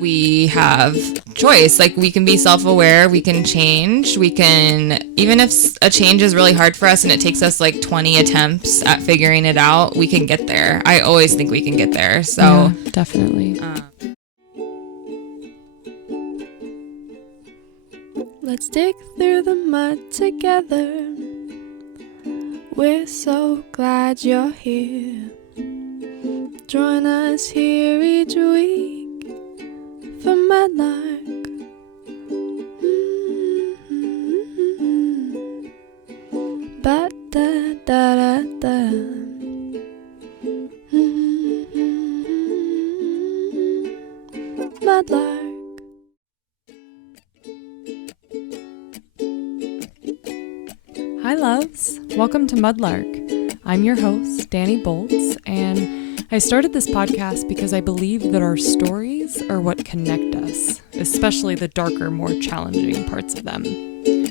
we have choice. Like, we can be self-aware, we can change, we can, even if a change is really hard for us and it takes us like 20 attempts at figuring it out, we can get there. I always think we can get there. So yeah, definitely. Let's dig through the mud together. We're so glad you're here. Join us here each week for Mudlark. Ba da da da da. Mudlark. Hi loves, welcome to Mudlark. I'm your host, Dani Boltz, and I started this podcast because I believe that our stories are what connect us, especially the darker, more challenging parts of them.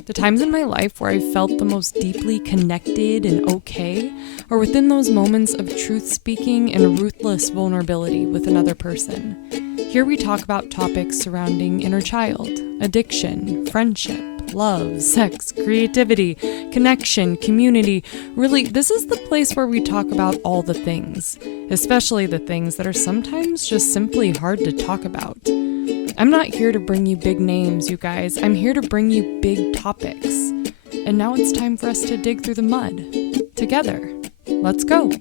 The times in my life where I felt the most deeply connected and okay are within those moments of truth speaking and ruthless vulnerability with another person. Here we talk about topics surrounding inner child, addiction, friendship, love, sex, creativity, connection, community. Really, this is the place where we talk about all the things, especially the things that are sometimes just simply hard to talk about. I'm not here to bring you big names, you guys. I'm here to bring you big topics. And now it's time for us to dig through the mud together. Let's go.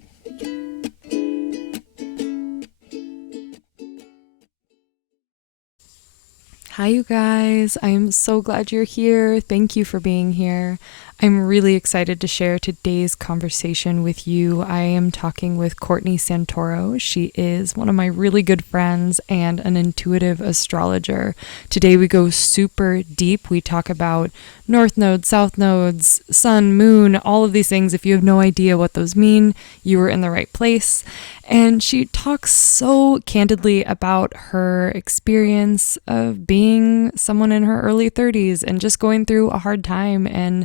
Hi, you guys. I am so glad you're here. Thank you for being here. I'm really excited to share today's conversation with you. I am talking with Courtney Santoro. She is one of my really good friends and an intuitive astrologer. Today we go super deep. We talk about north nodes, south nodes, sun, moon, all of these things. If you have no idea what those mean, you are in the right place. And she talks so candidly about her experience of being someone in her early 30s and just going through a hard time. And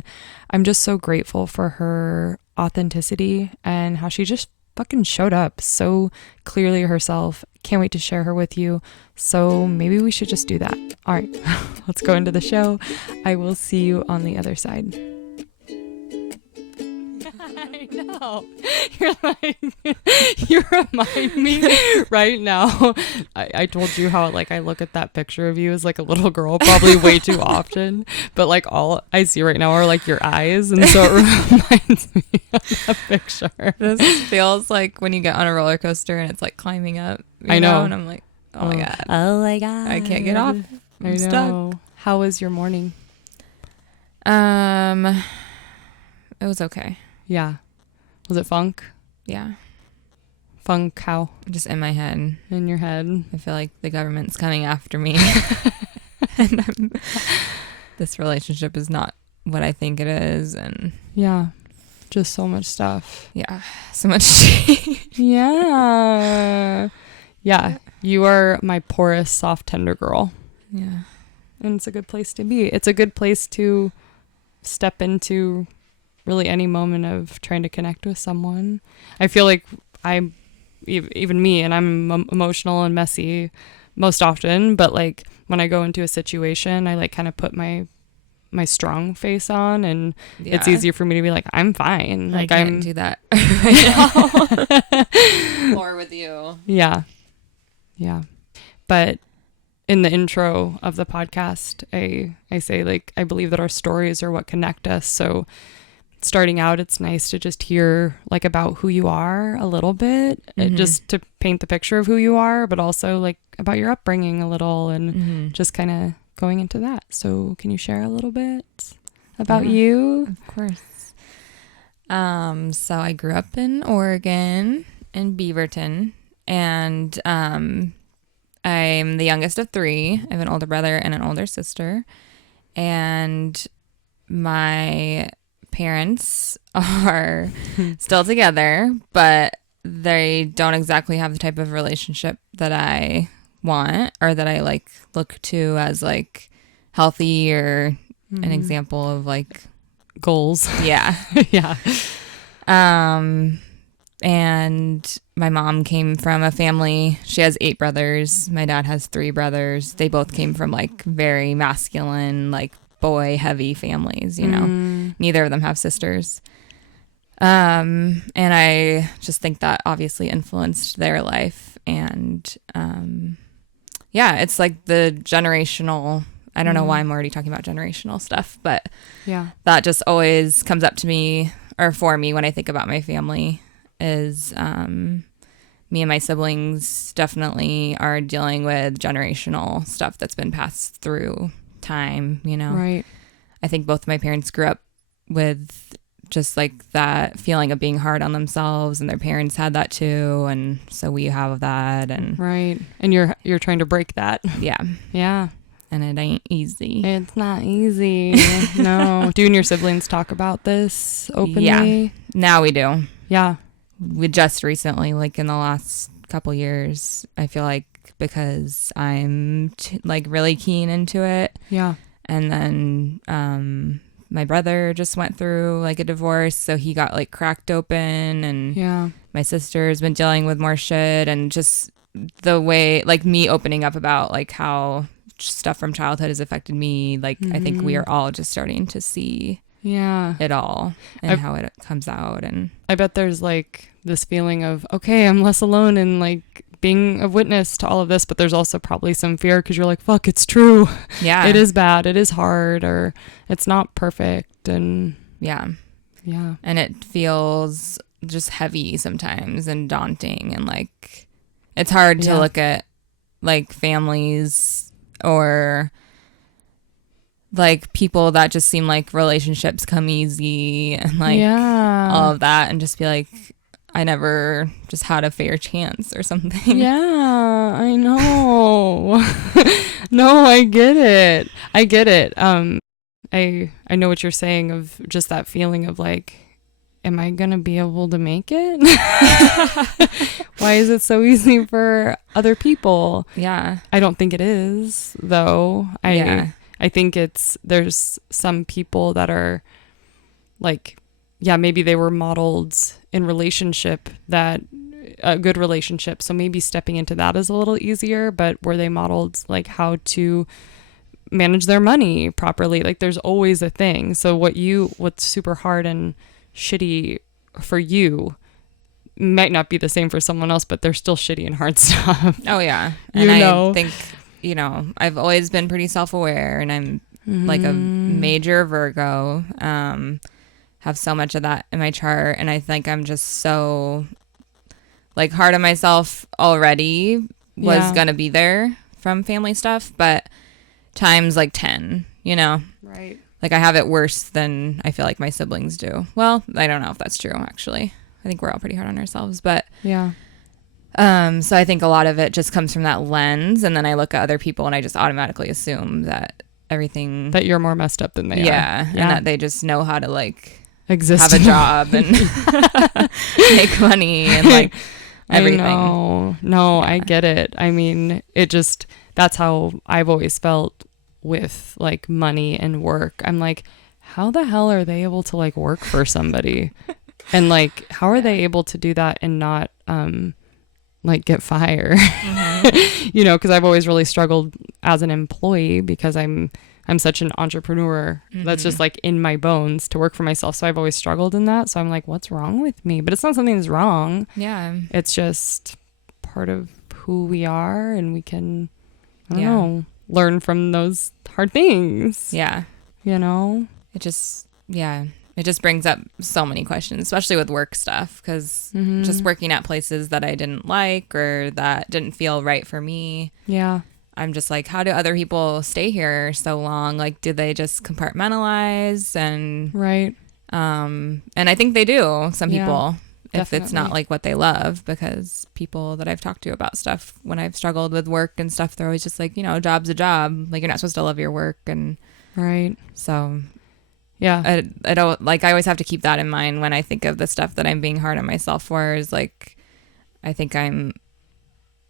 I'm just so grateful for her authenticity and how she just fucking showed up so clearly herself. Can't wait to share her with you. So maybe we should just do that. All right, let's go into the show. I will see you on the other side. I know. You're like, you remind me right now. I told you how like I look at that picture of you as like a little girl probably way too often, but like all I see right now are like your eyes, and so it reminds me of that picture. this feels like when you get on a roller coaster and it's like climbing up. I know. And I'm like, oh my God. Oh my God. I can't get off. I'm stuck. How was your morning? It was okay. Yeah. Was it funk? Yeah. Funk how? Just in my head. In your head. I feel like the government's coming after me. And this relationship is not what I think it is. And yeah. Just so much stuff. Yeah. So much change. Yeah. Yeah. You are my porous, soft, tender girl. Yeah. And it's a good place to be. It's a good place to step into really any moment of trying to connect with someone. I feel like even me, and I'm emotional and messy most often, but like when I go into a situation, I like kind of put my strong face on, and it's easier for me to be like, I'm fine. Like I can't do that right now. Or with you. Yeah. Yeah. But in the intro of the podcast, I say like, I believe that our stories are what connect us. So starting out, it's nice to just hear like about who you are a little bit, just to paint the picture of who you are, but also like about your upbringing a little, and just kind of going into that. So can you share a little bit about you? Of course. So I grew up in Oregon, in Beaverton, and I'm the youngest of three. I have an older brother and an older sister, and my parents are still together, but they don't exactly have the type of relationship that I want, or that I like look to as like healthy, or an example of like goals. Yeah. Yeah. And my mom came from a family. She has 8 brothers. My dad has 3 brothers. They both came from like very masculine, like boy heavy families, you know. Neither of them have sisters. And I just think that obviously influenced their life. And yeah, it's like the generational, I don't know why I'm already talking about generational stuff, but Yeah. that just always comes up to me, or for me, when I think about my family, is me and my siblings definitely are dealing with generational stuff that's been passed through time, you know. Right. I think both my parents grew up with just like that feeling of being hard on themselves, and their parents had that too, and so we have that. And Right. And you're trying to break that. yeah, Yeah. and it ain't easy. It's not easy. No. Do you and your siblings talk about this openly? Yeah, now we do. Yeah. We just recently, like in the last couple years, I feel like, because I'm like really keen into it. Yeah. And then my brother just went through like a divorce, so he got like cracked open, and Yeah. my sister's been dealing with more shit, and just the way, like, me opening up about like how stuff from childhood has affected me, like I think we are all just starting to see Yeah. it all and how it comes out. And I bet there's like this feeling of, okay, I'm less alone in like being a witness to all of this, but there's also probably some fear because you're like, fuck, it's true. yeah, It is bad. It is hard, or it's not perfect. And yeah, and it feels just heavy sometimes and daunting, and like it's hard to look at like families or like people that just seem like relationships come easy and like all of that, and just be like, I never just had a fair chance or something. Yeah, I know. No, I get it. I know what you're saying, of just that feeling of like, am I gonna be able to make it? Why is it so easy for other people? Yeah. I don't think it is, though. I think there's some people that are like, yeah, maybe they were modeled in relationship, that a good relationship, so maybe stepping into that is a little easier, but were they modeled like how to manage their money properly? Like there's always a thing. So what's super hard and shitty for you might not be the same for someone else, but they're still shitty and hard stuff. Oh yeah. And I think, you know, I've always been pretty self-aware, and I'm like a major Virgo, have so much of that in my chart, and I think I'm just so like hard on myself already, was gonna be there from family stuff, but times like 10, you know. Right. Like I have it worse than I feel like my siblings do. Well, I don't know if that's true, actually. I think we're all pretty hard on ourselves, but yeah. So I think a lot of it just comes from that lens, and then I look at other people and I just automatically assume that everything, that you're more messed up than they are. Yeah, and that they just know how to like exist, have a job and make money and like everything. I get it. I mean, that's how I've always felt with like money and work. I'm like, how the hell are they able to like work for somebody? And like, how are they able to do that and not like get fired? You know, because I've always really struggled as an employee, because I'm such an entrepreneur. That's just like in my bones to work for myself. So I've always struggled in that. So I'm like, what's wrong with me? But it's not something that's wrong. Yeah. It's just part of who we are, and we can, I don't know, learn from those hard things. Yeah. You know? It just brings up so many questions, especially with work stuff, because just working at places that I didn't like or that didn't feel right for me. Yeah. I'm just like, how do other people stay here so long? Like, do they just compartmentalize? And right. And I think they do, some people, if definitely. it's not like what they love, because people that I've talked to about stuff when I've struggled with work and stuff, they're always just like, you know, job's a job. Like, you're not supposed to love your work. And right. so yeah, I don't, like, I always have to keep that in mind when I think of the stuff that I'm being hard on myself for, is like, I think I'm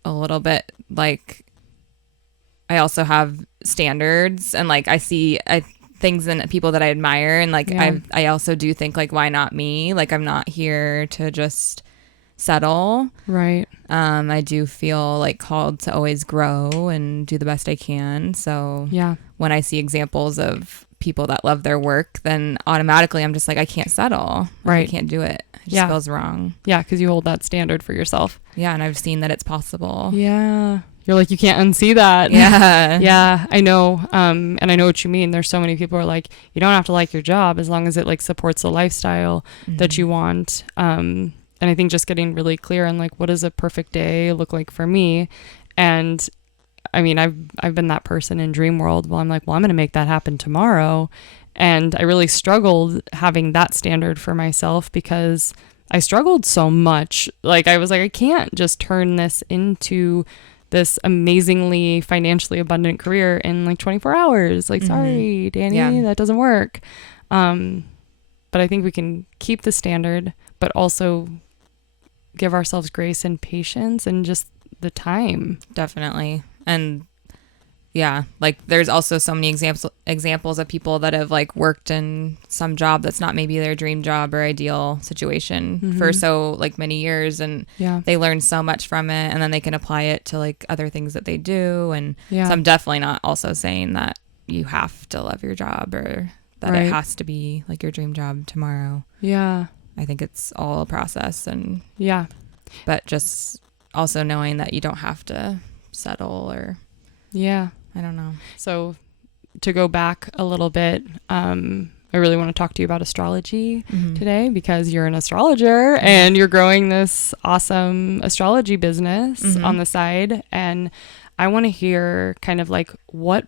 a little bit like, I also have standards, and like I see things in people that I admire, and like I also do think like, why not me? Like, I'm not here to just settle. Right. I do feel like called to always grow and do the best I can. So Yeah. when I see examples of people that love their work, then automatically I'm just like, I can't settle. Like, Right. I can't do it. It just Yeah. feels wrong. Yeah, because you hold that standard for yourself. Yeah, and I've seen that it's possible. Yeah. You're like, you can't unsee that. Yeah. Yeah, I know. And I know what you mean. There's so many people who are like, you don't have to like your job as long as it like supports the lifestyle that you want. And I think just getting really clear on like, what does a perfect day look like for me? And I mean, I've been that person in dream world. Well, I'm like, well, I'm going to make that happen tomorrow. And I really struggled having that standard for myself because I struggled so much. Like, I was like, I can't just turn this into this amazingly financially abundant career in like 24 hours. Like, sorry, Dani, that doesn't work. But I think we can keep the standard, but also give ourselves grace and patience and just the time. Definitely. And yeah, like there's also so many examples of people that have like worked in some job that's not maybe their dream job or ideal situation for so like many years, and they learn so much from it, and then they can apply it to like other things that they do. And so I'm definitely not also saying that you have to love your job or that it has to be like your dream job tomorrow. Yeah. I think it's all a process, and but just also knowing that you don't have to settle or I don't know. So to go back a little bit, I really want to talk to you about astrology today because you're an astrologer and you're growing this awesome astrology business on the side. And I want to hear kind of like what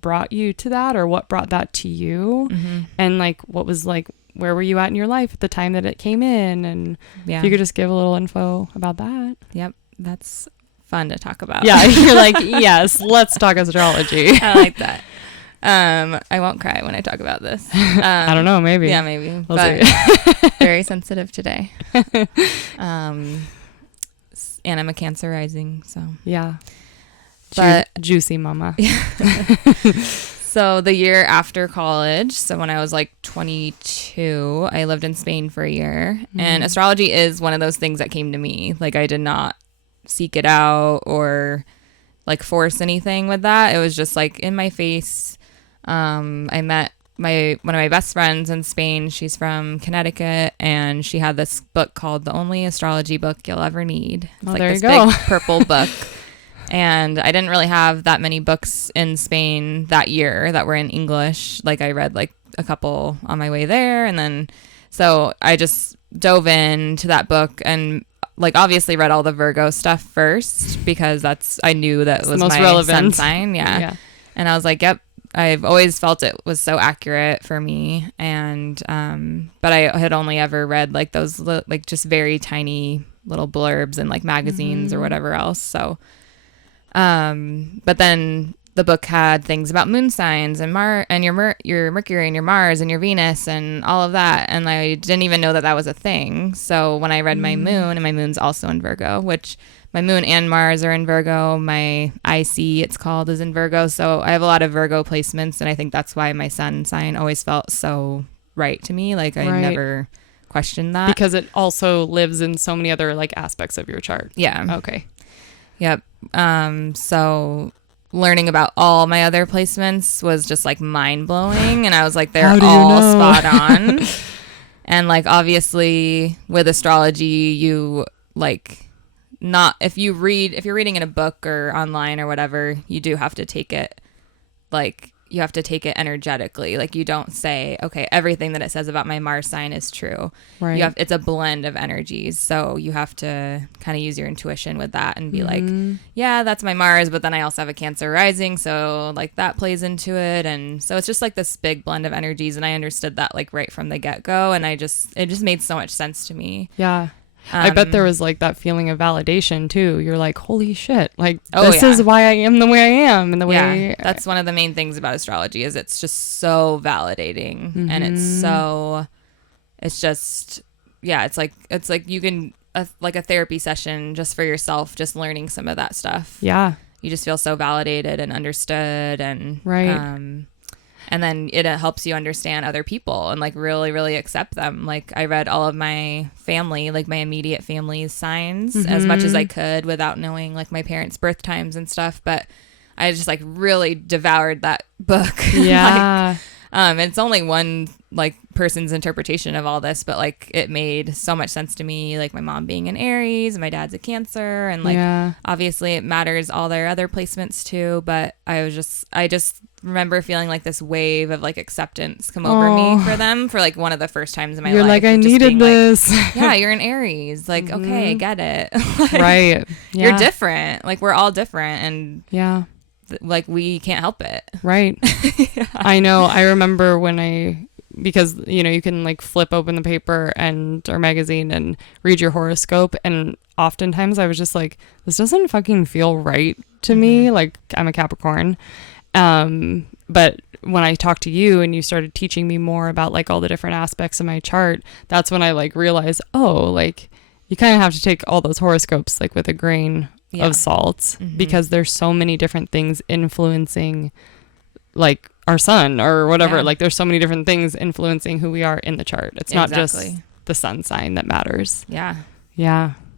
brought you to that, or what brought that to you, and like what was like, where were you at in your life at the time that it came in? And if you could just give a little info about that. Yep. That's fun to talk about. Yeah. You're like, yes, let's talk astrology. I like that. I won't cry when I talk about this. I don't know, maybe. Yeah, maybe. We'll but see. Very sensitive today. And I'm a Cancer rising, so. Yeah. But juicy mama. So the year after college, so when I was like 22, I lived in Spain for a year. And astrology is one of those things that came to me. Like, I did not seek it out or like force anything with that. It was just like in my face. I met one of my best friends in Spain. She's from Connecticut, and she had this book called The Only Astrology Book You'll Ever Need. It's like there this you go. big purple book. And I didn't really have that many books in Spain that year that were in English. Like, I read like a couple on my way there. And then, so I just dove into that book and like obviously read all the Virgo stuff first because I knew that was my sun sign. Yeah. And I was like, yep, I've always felt it was so accurate for me. And, but I had only ever read like those like just very tiny little blurbs in like magazines or whatever else. So, but then the book had things about moon signs and your Mercury and your Mars and your Venus and all of that. And I didn't even know that that was a thing. So when I read my moon, and my moon's also in Virgo, which my moon and Mars are in Virgo. My IC, it's called, is in Virgo. So I have a lot of Virgo placements. And I think that's why my sun sign always felt so right to me. Like I never questioned that. Because it also lives in so many other like aspects of your chart. Yeah. Okay. Yep. So learning about all my other placements was just like mind blowing. And I was like, they're all spot on. And like, obviously with astrology, you like if you're reading in a book or online or whatever, you do have to take it like, you have to take it energetically. Like, you don't say, okay, everything that it says about my Mars sign is true. Right. It's a blend of energies. So you have to kind of use your intuition with that and be like, yeah, that's my Mars, but then I also have a Cancer rising. So like that plays into it. And so it's just like this big blend of energies. And I understood that like right from the get-go. And it just made so much sense to me. Yeah. I bet there was like that feeling of validation too. You're like, holy shit, like this is why I am the way I am, and the way that's one of the main things about astrology is it's just so validating, and it's just it's like you can like a therapy session just for yourself, just learning some of that stuff. Yeah, you just feel so validated and understood, and And then it helps you understand other people and like really, really accept them. Like I read all of my family, like my immediate family's signs as much as I could without knowing like my parents' birth times and stuff. But I just like really devoured that book. Yeah. It's only one like person's interpretation of all this, but like it made so much sense to me. Like my mom being an Aries, and my dad's a Cancer, and like obviously it matters all their other placements too. But I just remember feeling like this wave of like acceptance come over me for them for like one of the first times in my life. You're like, I needed this. Like, yeah, you're an Aries. Like, okay, I get it. Like, right. Yeah. You're different. Like we're all different, and like we can't help it. Right. I know. I remember because you know, you can like flip open the paper or magazine and read your horoscope, and oftentimes I was just like, this doesn't fucking feel right to me. Like I'm a Capricorn. But when I talked to you and you started teaching me more about like all the different aspects of my chart, that's when I like realized, oh, like you kind of have to take all those horoscopes like with a grain of salt, because there's so many different things influencing like our sun or whatever. Like there's so many different things influencing who we are in the chart. It's not just the sun sign that matters. Yeah.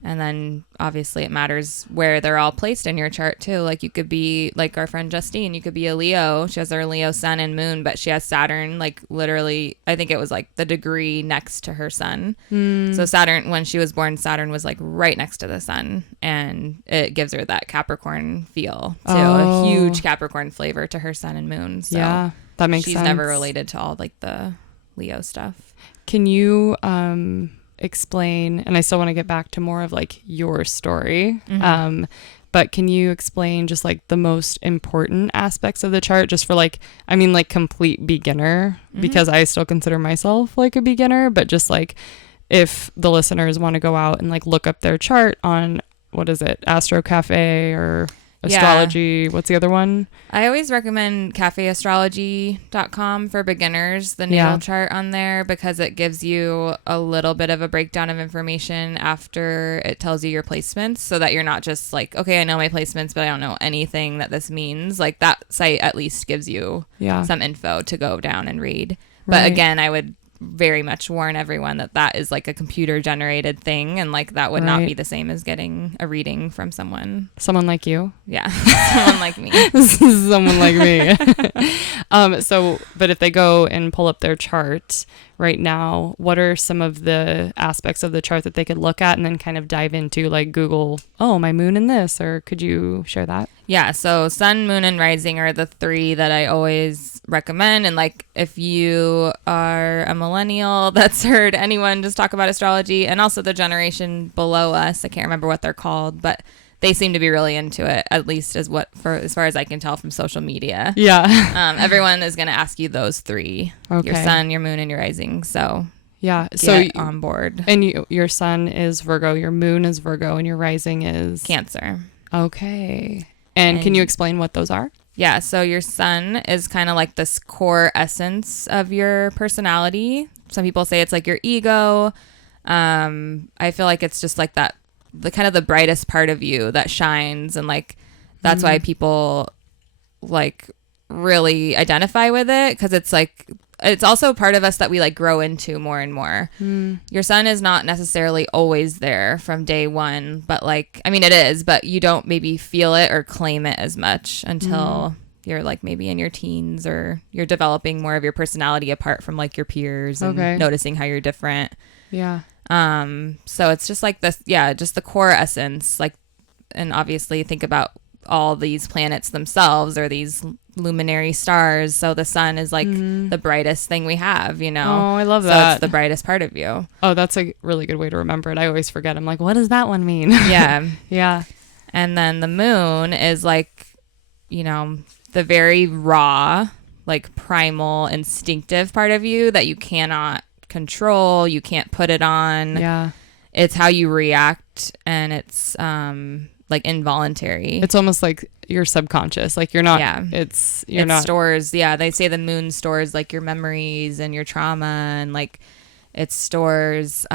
And then obviously it matters where they're all placed in your chart too. Like you could be like our friend Justine, you could be a Leo. She has her Leo sun and moon, but she has Saturn, like literally, I think it was like the degree next to her sun. So Saturn, when she was born, Saturn was like right next to the sun, and it gives her that Capricorn feel too. A huge Capricorn flavor to her sun and moon. So yeah, that makes sense. She's never related to all like the Leo stuff. Can you, explain, and I still want to get back to more of like your story, but can you explain just like the most important aspects of the chart, just for like, I mean like complete beginner, because I still consider myself like a beginner, but just like if the listeners want to go out and like look up their chart on, what is it, Astro Cafe or Astrology, what's the other one? I always recommend cafeastrology.com for beginners, the natal chart on there, because it gives you a little bit of a breakdown of information after it tells you your placements, so that you're not just like, okay, I know my placements, but I don't know anything that this means. Like that site at least gives you some info to go down and read. But again, I would very much warn everyone that is like a computer generated thing, and like that would not be the same as getting a reading from someone like you. Someone like me. Someone like me. So but if they go and pull up their chart right now, what are some of the aspects of the chart that they could look at and then kind of dive into, like Google, oh, my moon in this, or could you share that? So sun, moon, and rising are the three that I always recommend. And like if you are a millennial that's heard anyone just talk about astrology, and also the generation below us, I can't remember what they're called, but they seem to be really into it, at least as far as I can tell from social media. Everyone is going to ask you those three: your sun, your moon, and your rising. So get on board. And your sun is Virgo, your moon is Virgo, and your rising is Cancer. Okay. And can you explain what those are? So your sun is kind of like this core essence of your personality. Some people say it's like your ego. I feel like it's just like that, the kind of the brightest part of you that shines, and like that's why people like really identify with it, because it's like it's also a part of us that we like grow into more and more. Your sun is not necessarily always there from day one, but like, I mean it is, but you don't maybe feel it or claim it as much until you're like maybe in your teens, or you're developing more of your personality apart from like your peers and noticing how you're different. So it's just like this, just the core essence, like, and obviously think about all these planets themselves, or these luminary stars. So the sun is like the brightest thing we have, you know? Oh, I love that. So it's the brightest part of you. Oh, that's a really good way to remember it. I always forget. I'm like, what does that one mean? And then the moon is like, you know, the very raw, like primal, instinctive part of you that you cannot control, you can't put it on. It's how you react, and it's like involuntary. It's almost like your subconscious, like you're not it stores they say the moon stores like your memories and your trauma, and like it stores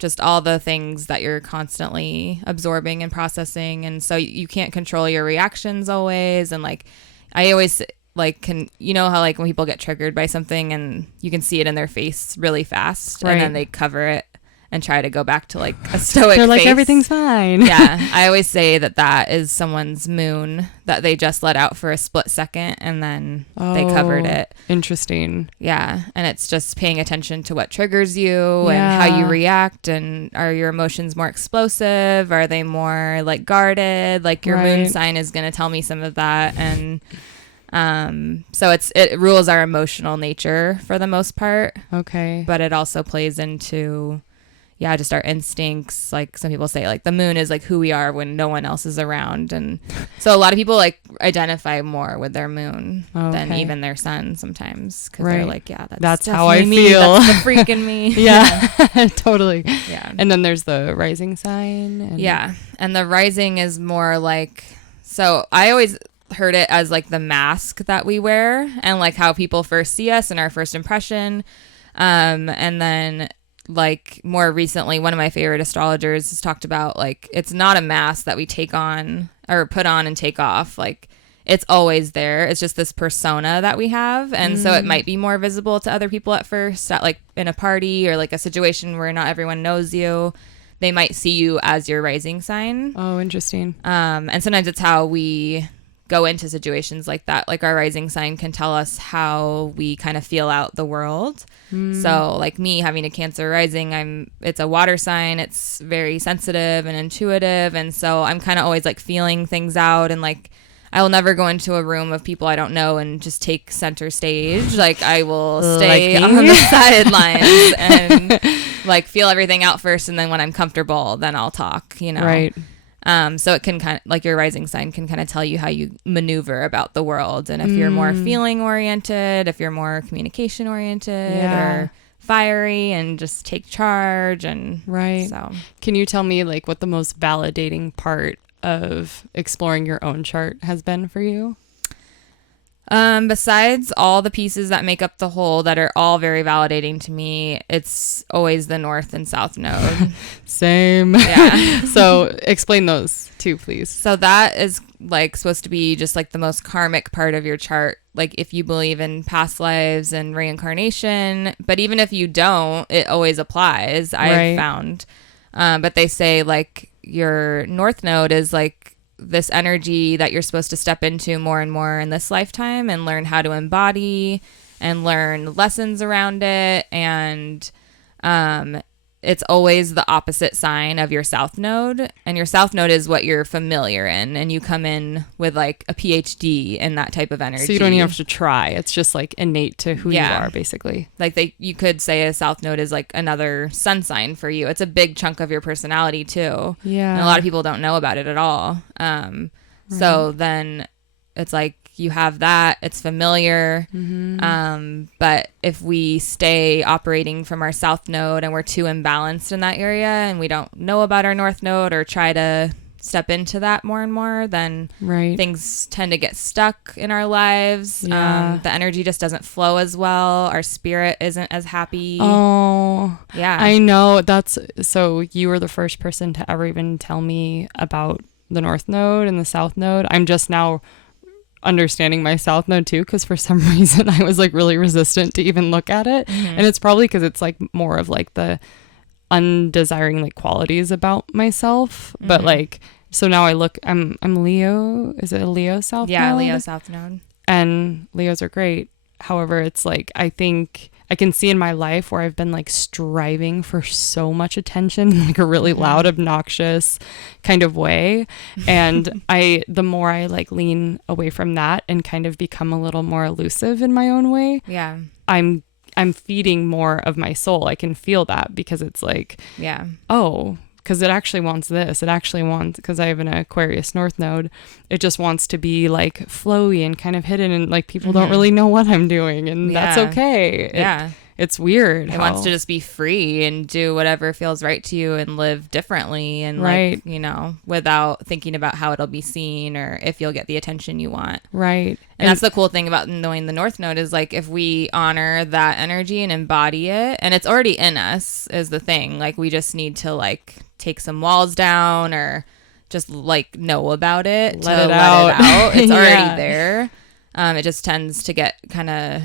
just all the things that you're constantly absorbing and processing, and so you can't control your reactions always. And like I always like you know how like when people get triggered by something and you can see it in their face really fast, Right. and then they cover it and try to go back to like a stoic They're like, face. everything's fine. Yeah, I always say that is someone's moon that they just let out for a split second and then they covered it. Interesting. Yeah, and it's just paying attention to what triggers you and how you react, and are your emotions more explosive? Are they more like guarded? Like your moon sign is going to tell me some of that, and so it rules our emotional nature for the most part. Okay. But it also plays into just our instincts. Like some people say like the moon is like who we are when no one else is around, and so a lot of people like identify more with their moon than even their sun sometimes, because they're like, that's how I me. feel. That's the freaking me. Yeah. Totally. Yeah. And then there's the rising sign. And the rising is more like, so I always heard it as like the mask that we wear and like how people first see us and our first impression, and then like more recently, one of my favorite astrologers has talked about like it's not a mask that we take on or put on and take off. Like it's always there. It's just this persona that we have, and so it might be more visible to other people at first, at like in a party or like a situation where not everyone knows you. They might see you as your rising sign. Oh, interesting. And sometimes it's how we go into situations like that. Like our rising sign can tell us how we kind of feel out the world. So like me having a Cancer rising, it's a water sign. It's very sensitive and intuitive. And so I'm kind of always like feeling things out, and like I will never go into a room of people I don't know and just take center stage. Like I will stay Like on the sidelines and like feel everything out first. And then when I'm comfortable, then I'll talk, you know? Right. So it can kind of like your rising sign can kind of tell you how you maneuver about the world. And if you're more feeling oriented, if you're more communication oriented or fiery and just take charge. And so can you tell me like what the most validating part of exploring your own chart has been for you? Besides all the pieces that make up the whole that are all very validating to me, it's always the north and south node. Same. Yeah. So explain those too, please. So that is like supposed to be just like the most karmic part of your chart. Like if you believe in past lives and reincarnation, but even if you don't, it always applies. I've found. But they say like your north node is like this energy that you're supposed to step into more and more in this lifetime and learn how to embody and learn lessons around it. And it's always the opposite sign of your south node, and your south node is what you're familiar in, and you come in with like a PhD in that type of energy. So you don't even have to try. It's just like innate to who you are, basically. Like you could say a south node is like another sun sign for you. It's a big chunk of your personality too. Yeah. And a lot of people don't know about it at all. So then it's like you have that, it's familiar. But if we stay operating from our south node and we're too imbalanced in that area and we don't know about our north node or try to step into that more and more, then things tend to get stuck in our lives. The energy just doesn't flow as well. Our spirit isn't as happy. Oh, yeah. I know. So you were the first person to ever even tell me about the north node and the south node. I'm just now understanding my south node too, because for some reason I was like really resistant to even look at it. And it's probably because it's like more of like the undesiring like qualities about myself. But like, so now I look, I'm Leo. Is it a Leo south node? Yeah, Leo south node. And Leos are great. However, it's like, I think I can see in my life where I've been like striving for so much attention in like a really loud, obnoxious kind of way. And the more I like lean away from that and kind of become a little more elusive in my own way, I'm feeding more of my soul. I can feel that, because it's like, because it actually wants this. It actually wants, because I have an Aquarius north node, it just wants to be like flowy and kind of hidden, and like people don't really know what I'm doing, and that's okay. It's weird. It wants to just be free and do whatever feels right to you and live differently and like, you know, without thinking about how it'll be seen or if you'll get the attention you want. Right. And that's the cool thing about knowing the north node is like if we honor that energy and embody it, and it's already in us is the thing. Like we just need to like take some walls down or just like know about it. Let it out. It's already there. it just tends to get kind of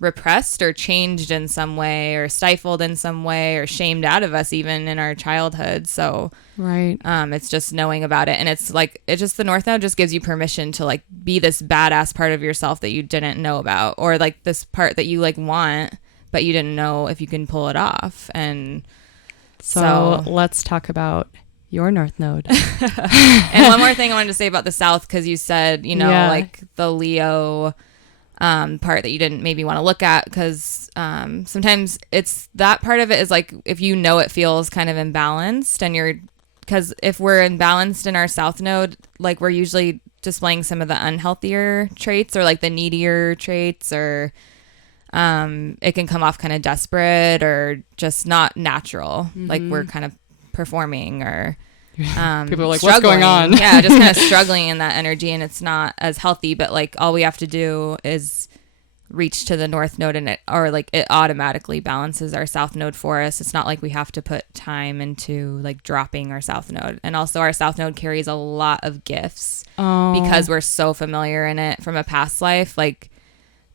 repressed or changed in some way or stifled in some way or shamed out of us even in our childhood. So right. It's just knowing about it. And it's like, it just, the North Node just gives you permission to like be this badass part of yourself that you didn't know about, or like this part that you like want, but you didn't know if you can pull it off. And so let's talk about your North Node. And one more thing I wanted to say about the South, because you said, you know, like the Leo part that you didn't maybe want to look at, because sometimes it's that part of it is like, if you know it feels kind of imbalanced, and because if we're imbalanced in our South Node, like we're usually displaying some of the unhealthier traits or like the needier traits, or it can come off kind of desperate or just not natural. Like we're kind of performing, or people are like, struggling. What's going on? Yeah, just kind of struggling in that energy, and it's not as healthy. But like all we have to do is reach to the North Node, and it automatically balances our South Node for us. It's not like we have to put time into like dropping our South Node. And also our South Node carries a lot of gifts because we're so familiar in it from a past life. Like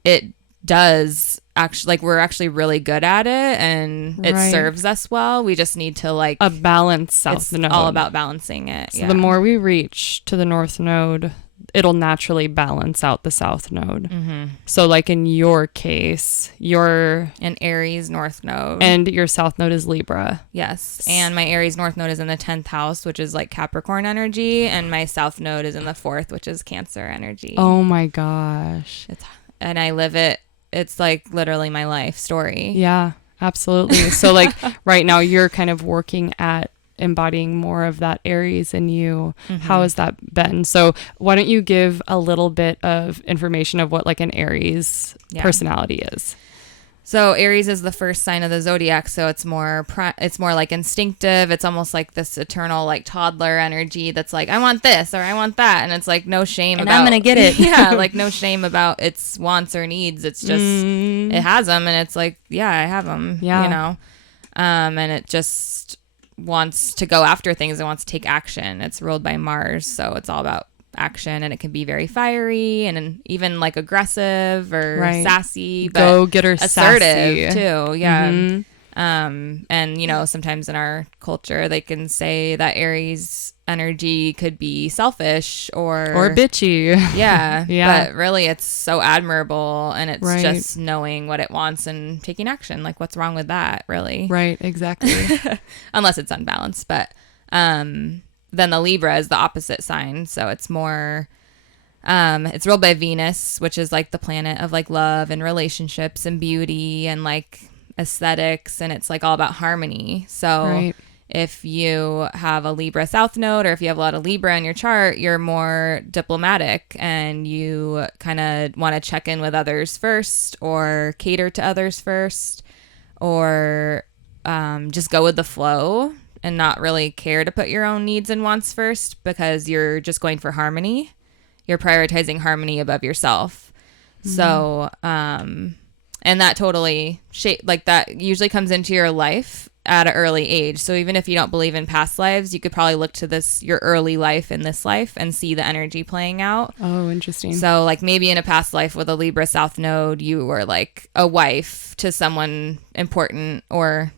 it does actually, like we're actually really good at it, and it serves us well. We just need to like a balanced South Node. It's all about balancing it. So the more we reach to the North Node, it'll naturally balance out the South Node. So like in your case, you're an Aries North Node, and your South Node is Libra. Yes. And my Aries North Node is in the 10th house, which is like Capricorn energy, and my South Node is in the 4th, which is Cancer energy. Oh my gosh. And I live it. It's like literally my life story. Yeah, absolutely. So like right now you're kind of working at embodying more of that Aries in you. How has that been? So why don't you give a little bit of information of what like an Aries personality is? So Aries is the first sign of the zodiac, so it's more like instinctive. It's almost like this eternal like toddler energy that's like, I want this or I want that, and it's like no shame and about, I'm gonna get it. Yeah, like no shame about its wants or needs. It's just it has them, and it's like, yeah, I have them. Yeah. You know, and it just wants to go after things and wants to take action. It's ruled by Mars, so it's all about action, and it can be very fiery and even like aggressive or sassy, but go get her assertive sassy too. Yeah. And you know, sometimes in our culture they can say that Aries energy could be selfish or bitchy. Yeah. Yeah. But really it's so admirable, and it's just knowing what it wants and taking action. Like what's wrong with that, really? Right, exactly. Unless it's unbalanced. But then the Libra is the opposite sign. So it's more, it's ruled by Venus, which is like the planet of like love and relationships and beauty and like aesthetics. And it's like all about harmony. So if you have a Libra South Node, or if you have a lot of Libra in your chart, you're more diplomatic, and you kind of want to check in with others first, or cater to others first, or just go with the flow and not really care to put your own needs and wants first, because you're just going for harmony. You're prioritizing harmony above yourself. So, and that totally like that usually comes into your life at an early age. So even if you don't believe in past lives, you could probably look to your early life in this life and see the energy playing out. Oh, interesting. So like maybe in a past life with a Libra South Node, you were like a wife to someone important, or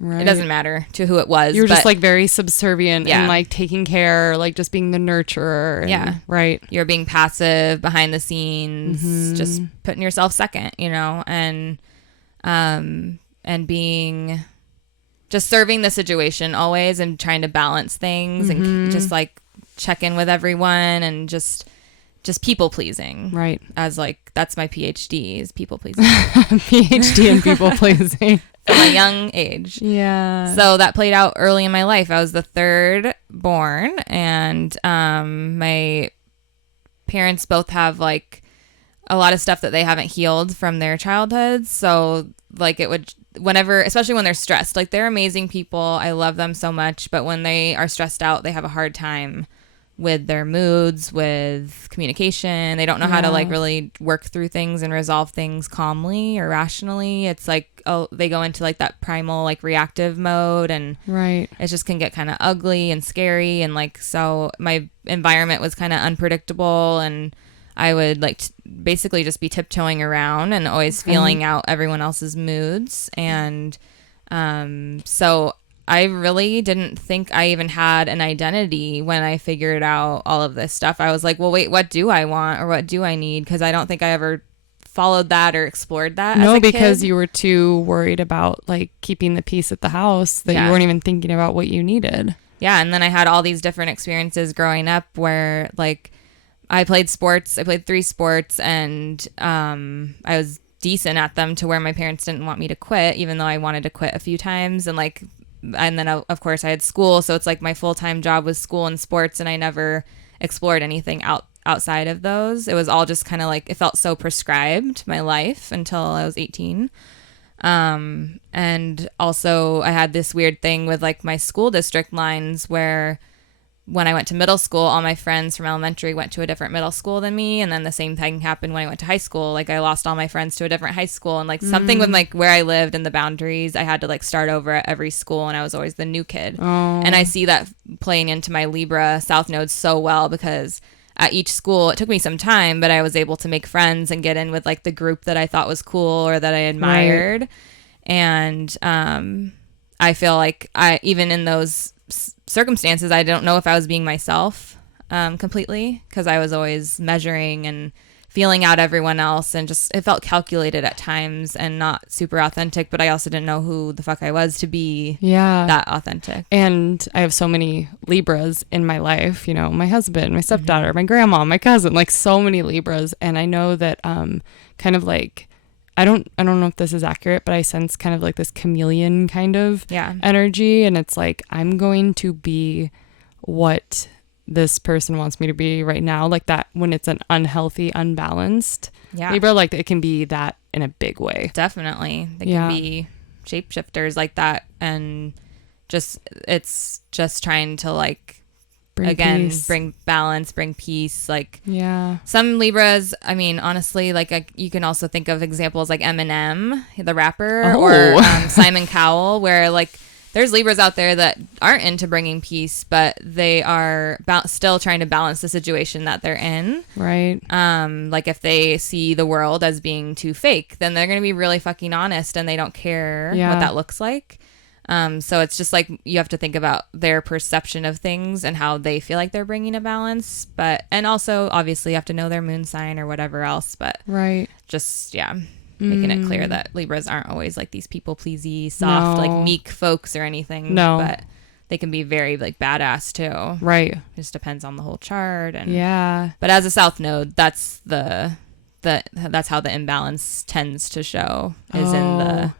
it doesn't matter to who it was. You're just like very subservient and like taking care, like just being the nurturer. And, right. You're being passive behind the scenes, just putting yourself second, you know, and being just serving the situation always, and trying to balance things and just like check in with everyone, and just people pleasing. Right. As like, that's my PhD, is people pleasing. PhD in people pleasing. From a young age. Yeah. So that played out early in my life. I was the third born, and my parents both have like a lot of stuff that they haven't healed from their childhoods. So like it would, whenever, especially when they're stressed, like they're amazing people. I love them so much. But when they are stressed out, they have a hard time with their moods, with communication. They don't know how to like really work through things and resolve things calmly or rationally. It's like, they go into like that primal like reactive mode, and it just can get kind of ugly and scary. And like, so my environment was kind of unpredictable, and I would like basically just be tiptoeing around and always feeling out everyone else's moods. And so I really didn't think I even had an identity when I figured out all of this stuff. I was like, well, wait, what do I want or what do I need? Because I don't think I ever followed that or explored that. No, as a because kid. you were too worried about like keeping the peace at the house that you weren't even thinking about what you needed. Yeah. And then I had all these different experiences growing up where like I played sports. I played 3 sports and I was decent at them to where my parents didn't want me to quit, even though I wanted to quit a few times. And then of course I had school. So it's like my full-time job was school and sports, and I never explored anything outside of those. It was all just kind of like, it felt so prescribed, my life, until I was 18. And also I had this weird thing with like my school district lines where when I went to middle school, all my friends from elementary went to a different middle school than me. And then the same thing happened when I went to high school. Like I lost all my friends to a different high school, and like something with like where I lived and the boundaries, I had to like start over at every school, and I was always the new kid. And I see that playing into my Libra South Node so well, because at each school, it took me some time, but I was able to make friends and get in with like the group that I thought was cool or that I admired. Right. And I feel like even in those circumstances, I don't know if I was being myself completely, because I was always measuring and feeling out everyone else, and just it felt calculated at times and not super authentic, but I also didn't know who the fuck I was to be that authentic. And I have so many Libras in my life, you know, my husband, my stepdaughter, my grandma, my cousin, like so many Libras. And I know that kind of like, I don't know if this is accurate, but I sense kind of like this chameleon kind of energy. And it's like, I'm going to be what this person wants me to be right now. Like that, when it's an unhealthy, unbalanced Libra, like it can be that in a big way. Definitely. They can be shapeshifters like that. And it's just trying to like, bring balance, bring peace. Like some Libras, I mean, honestly, like you can also think of examples like Eminem, the rapper, or Simon Cowell, where like there's Libras out there that aren't into bringing peace, but they are still trying to balance the situation that they're in. Right. Like if they see the world as being too fake, then they're going to be really fucking honest, and they don't care what that looks like. So it's just like you have to think about their perception of things and how they feel like they're bringing a balance, and also obviously you have to know their moon sign or whatever else, but just making it clear that Libras aren't always like these people pleasy, soft, like meek folks or anything. But they can be very like badass too. Right. It just depends on the whole chart. And but as a South Node, that's that's how the imbalance tends to show, is in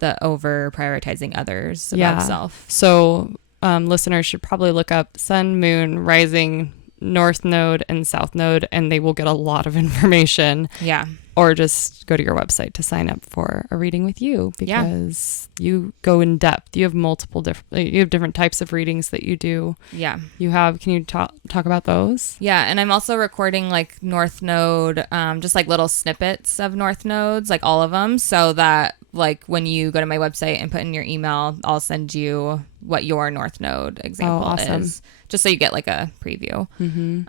the over prioritizing others above self. So listeners should probably look up Sun, Moon, Rising, North Node, and South Node, and they will get a lot of information. Or just go to your website to sign up for a reading with you, because you go in depth. You have different types of readings that you do. Can you talk about those? And I'm also recording like North Node, just like little snippets of North Nodes, like all of them, so that like when you go to my website and put in your email, I'll send you what your North Node example is, just so you get like a preview.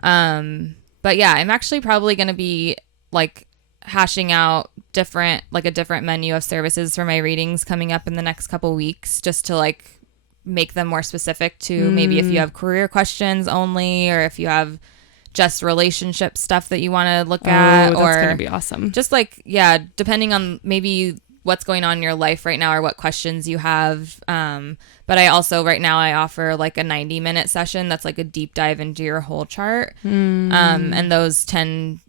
But I'm actually probably going to be like hashing out a different menu of services for my readings coming up in the next couple weeks, just to like make them more specific to maybe if you have career questions only, or if you have just relationship stuff that you want to look at. That's going to be awesome. Just like, depending on maybe what's going on in your life right now or what questions you have. But I also right now I offer like a 90-minute session that's like a deep dive into your whole chart. And those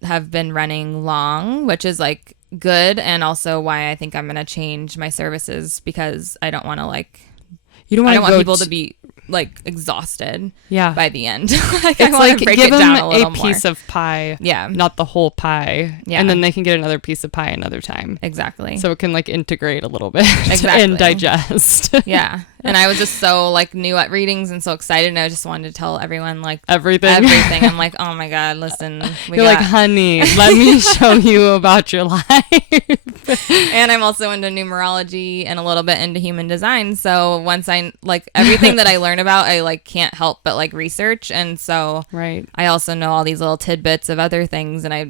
have been running long, which is like good, and also why I think I'm going to change my services, because I don't want to like, I don't want people to be like exhausted by the end. Like, it's I like to break give it down them a little piece more. of pie, not the whole pie, and then they can get another piece of pie another time. Exactly. So it can like integrate a little bit and digest. And I was just so like new at readings and so excited, and I just wanted to tell everyone like everything. I'm like, oh my god, listen. You're like, honey, let me show you about your life. And I'm also into numerology and a little bit into human design. So once I like everything that I learn about, I like can't help but like research. And so Right. I also know all these little tidbits of other things, and I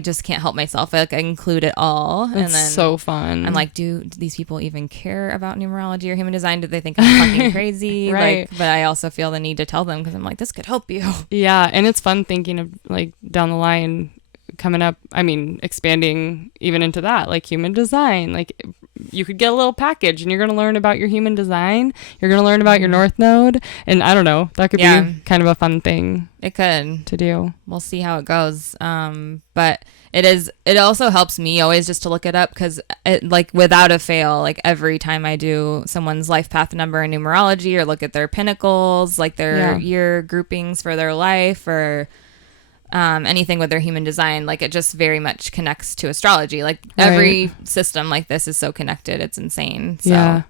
just can't help myself. I include it all. That's and then so fun. I'm like, do these people even care about numerology or human design? Do they think I'm fucking crazy? Right. Like, but I also feel the need to tell them because I'm like, this could help you. Yeah, and it's fun thinking of like down the line coming up, I mean, expanding even into that, like human design. Like you could get a little package and you're going to learn about your human design. You're going to learn about your North Node. And I don't know, that could be kind of a fun thing. It could. To do. We'll see how it goes. But it also helps me always just to look it up because like without a fail, like every time I do someone's life path number in numerology or look at their pinnacles, like their year groupings for their life or anything with their human design, like it just very much connects to astrology. Like every system like this is so connected. It's insane. So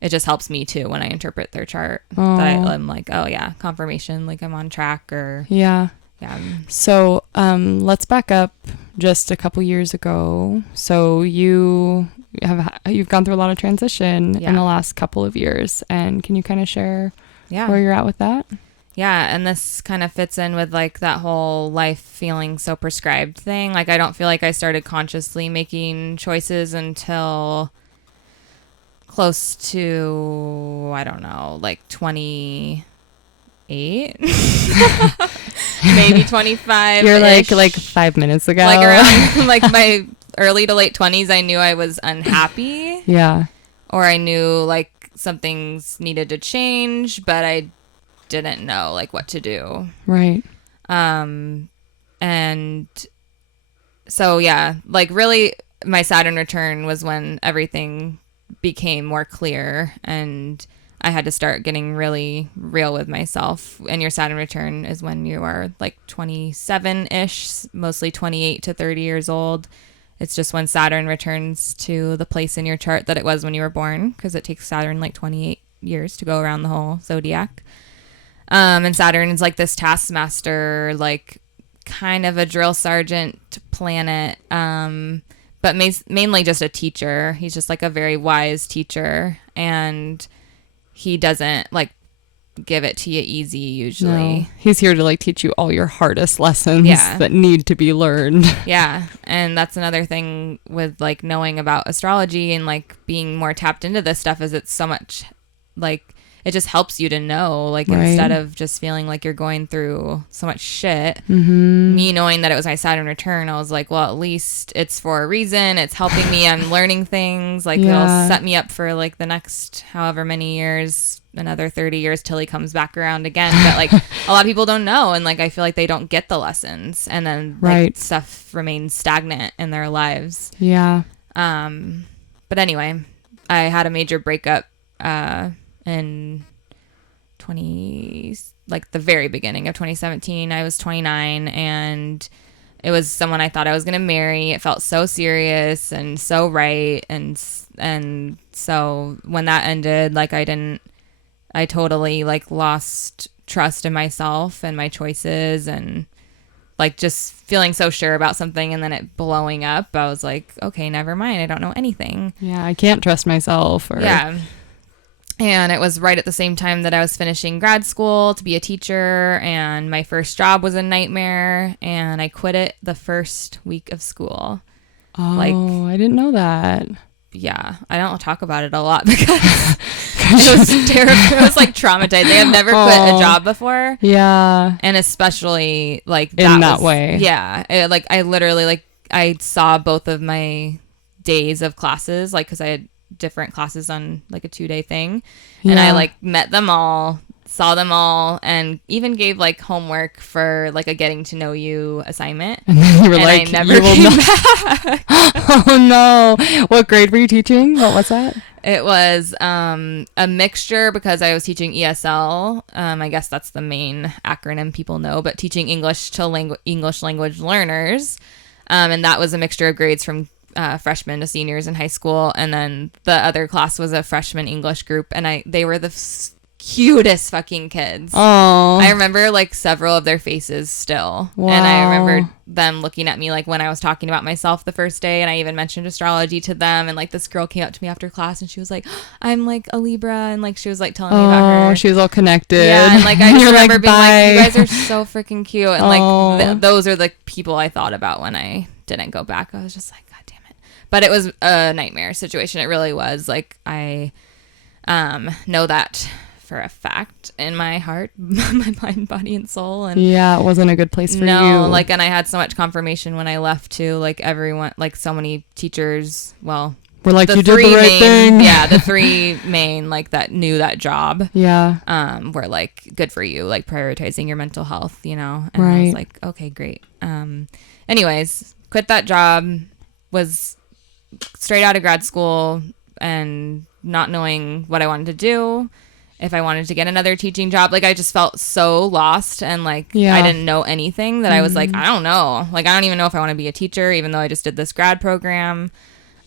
it just helps me too when I interpret their chart that I'm like, oh yeah, confirmation, like I'm on track or yeah. So let's back up just a couple years ago. So you've gone through a lot of transition in the last couple of years, and can you kind of share where you're at with that? Yeah, and this kind of fits in with like that whole life feeling so prescribed thing. Like I don't feel like I started consciously making choices until close to, I don't know, like 28, maybe 25. You're like 5 minutes ago. Like around like my early to late 20s, I knew I was unhappy. Yeah. Or I knew like some things needed to change, but I didn't know like what to do. Right. And so yeah, like really my Saturn return was when everything became more clear and I had to start getting really real with myself. And your Saturn return is when you are like 27-ish, mostly 28 to 30 years old. It's just when Saturn returns to the place in your chart that it was when you were born, because it takes Saturn like 28 years to go around the whole zodiac. And Saturn is like this taskmaster, like kind of a drill sergeant planet, but mainly just a teacher. He's just like a very wise teacher, and he doesn't like give it to you easy usually. No. He's here to like teach you all your hardest lessons that need to be learned. Yeah. And that's another thing with like knowing about astrology and like being more tapped into this stuff, is it's so much like it just helps you to know, like instead of just feeling like you're going through so much shit. Me knowing that it was my Saturn return, I was like, well, at least it's for a reason. It's helping me. I'm learning things. Like it'll set me up for like the next however many years, another 30 years till he comes back around again. But like a lot of people don't know, and like I feel like they don't get the lessons, and then like stuff remains stagnant in their lives. Yeah. But anyway, I had a major breakup in the very beginning of 2017. I was 29, and it was someone I thought I was going to marry. It felt so serious and so right. And so when that ended, like I totally like lost trust in myself and my choices, and like just feeling so sure about something and then it blowing up. I was like, okay, never mind. I don't know anything. Yeah. I can't trust myself. Yeah. And it was right at the same time that I was finishing grad school to be a teacher, and my first job was a nightmare, and I quit it the first week of school. Oh, I didn't know that. Yeah, I don't talk about it a lot because it was terrible. It was like traumatizing. They had never quit a job before. Yeah. And especially like in that way. Yeah. I literally I saw both of my days of classes, like, because I had different classes on like a 2-day thing, and I like met them all, saw them all, and even gave like homework for like a getting to know you assignment, and then you were like, I never came back. Oh no. What grade were you teaching? What was that? It was a mixture, because I was teaching ESL. I guess that's the main acronym people know, but teaching English to English language learners, and that was a mixture of grades from freshmen to seniors in high school, and then the other class was a freshman English group, and they were the cutest fucking kids. Oh, I remember like several of their faces still. Wow. And I remember them looking at me like when I was talking about myself the first day, and I even mentioned astrology to them, and like this girl came up to me after class and she was like, I'm like a Libra, and like she was like telling me about her. She was all connected. Yeah, and like I just remember being bye. like, you guys are so freaking cute. And like those are the people I thought about when I didn't go back. I was just like, God damn it. But it was a nightmare situation. It really was. Like I know that for a fact in my heart, my mind, body, and soul. And yeah, it wasn't a good place for you. No, like, and I had so much confirmation when I left too. Like everyone, like so many teachers, well, we're like, the you did the right thing. Yeah, the three main like that knew that job. Yeah. Were like, good for you, like prioritizing your mental health, you know. And right. I was like, okay, great. Anyways, quit that job, was straight out of grad school and not knowing what I wanted to do. If I wanted to get another teaching job, like I just felt so lost and like I didn't know anything that I was like, I don't know. Like, I don't even know if I want to be a teacher, even though I just did this grad program.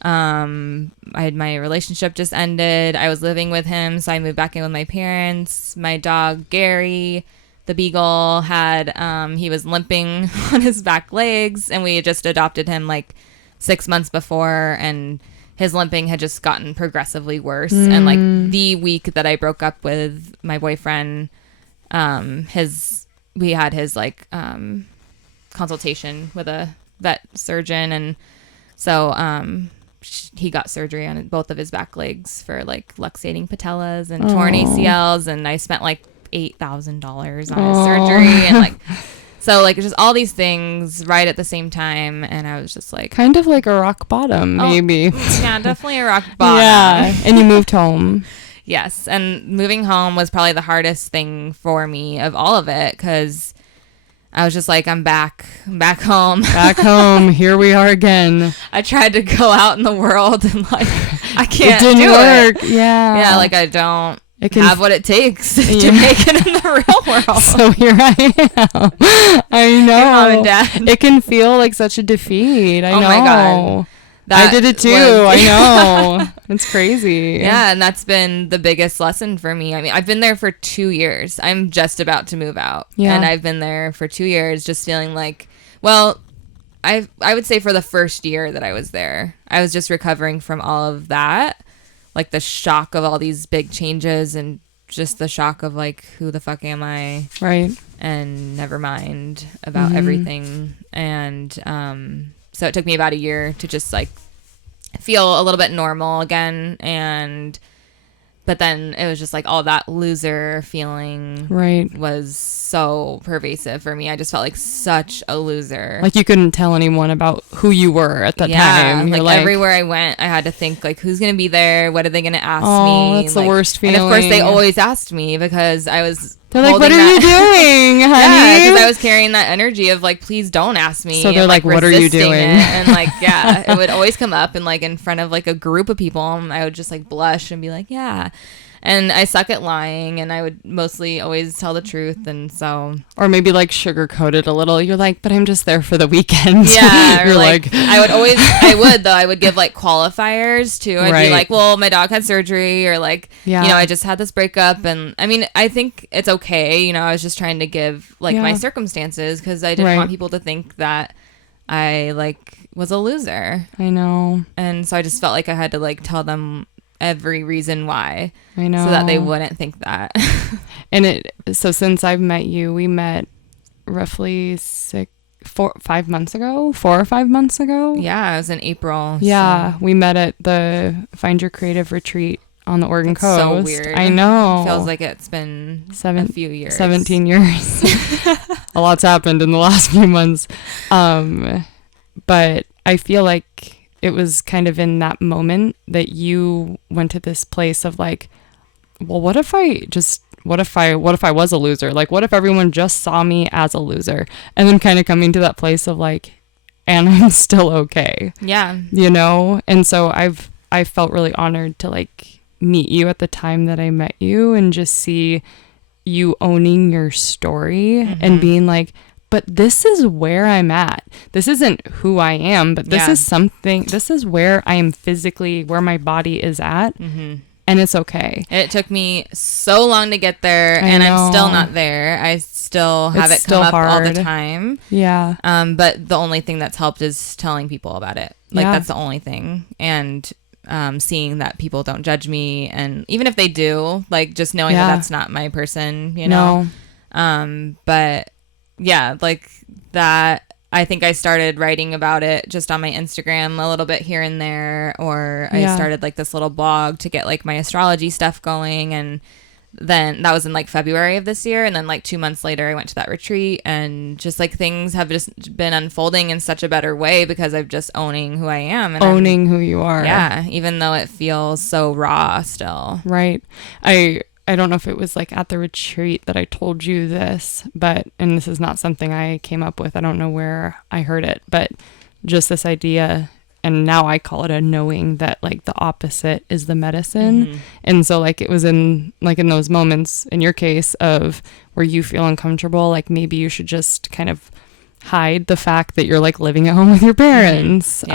I had my relationship just ended. I was living with him, so I moved back in with my parents. My dog, Gary, the beagle, had, he was limping on his back legs, and we had just adopted him like 6 months before, and his limping had just gotten progressively worse. And like the week that I broke up with my boyfriend, we had his like consultation with a vet surgeon, and so he got surgery on both of his back legs for like luxating patellas and torn ACLs, and I spent like $8,000 on his surgery, and like so like just all these things right at the same time, and I was just like kind of like a rock bottom, maybe. Yeah, definitely a rock bottom. Yeah. And you moved home. Yes, and moving home was probably the hardest thing for me of all of it, because I was just like, I'm back home. Back home. Here we are again. I tried to go out in the world and like I can't it didn't work. It. Yeah. Yeah, like I don't have what it takes to make it in the real world. So here I am. I know. Hey, Mom and Dad. It can feel like such a defeat. I know. My God. I did it too. I know. It's crazy. Yeah, and that's been the biggest lesson for me. I mean, I've been there for 2 years. I'm just about to move out. Yeah. And I've been there for 2 years just feeling like, well, I would say for the first year that I was there, I was just recovering from all of that. Like the shock of all these big changes, and just the shock of like, who the fuck am I? Right. And never mind about everything. And so it took me about a year to just like feel a little bit normal again. But then it was just like all that loser feeling was so pervasive for me. I just felt like such a loser. Like you couldn't tell anyone about who you were at that time. You're like everywhere I went, I had to think like, who's going to be there? What are they going to ask me? That's like, the worst feeling. And of course they always asked me, because I was They're like, what are you doing, honey? Yeah, because I was carrying that energy of like, please don't ask me. So they're and, like, what are you doing? And like, yeah, it would always come up, and like in front of like a group of people, I would just like blush and be like, yeah. And I suck at lying, and I would mostly always tell the truth. And so, or maybe like sugarcoat it a little. You're like, but I'm just there for the weekend. Yeah. You're like I would give like qualifiers too. I'd be like, well, my dog had surgery, or like, I just had this breakup. And I mean, I think it's okay. I was just trying to give like my circumstances, because I didn't want people to think that I like was a loser. I know. And so I just felt like I had to like tell them every reason why. I know. So that they wouldn't think that. And so since I've met you, we met roughly 4 or 5 months ago. Yeah, it was in April. Yeah, so. We met at the Find Your Creative retreat on the Oregon coast. So weird. I know. It feels like it's been a few years. 17 years. A lot's happened in the last few months. But I feel like it was kind of in that moment that you went to this place of like, well, what if I was a loser? Like, what if everyone just saw me as a loser? And then kind of coming to that place of like, and I'm still okay. Yeah. And so I felt really honored to like meet you at the time that I met you, and just see you owning your story and being like, but this is where I'm at. This isn't who I am, but this is where I am physically, where my body is at. and it's okay. It took me so long to get there, and I'm still not there. I still have it come up all the time. Yeah. But the only thing that's helped is telling people about it. Like, that's the only thing. And seeing that people don't judge me, and even if they do, like, just knowing that that's not my person, you know. But yeah, like that, I think I started writing about it just on my Instagram a little bit here and there, or I started like this little blog to get like my astrology stuff going. And then that was in like February of this year. And then like 2 months later, I went to that retreat, and just like things have just been unfolding in such a better way because I'm just owning who I am. And owning who you are. Yeah. Even though it feels so raw still. Right. I don't know if it was like at the retreat that I told you this, and this is not something I came up with. I don't know where I heard it, but just this idea, and now I call it a knowing that like the opposite is the medicine. And so like it was in those moments in your case of where you feel uncomfortable, like maybe you should just kind of hide the fact that you're like living at home with your parents.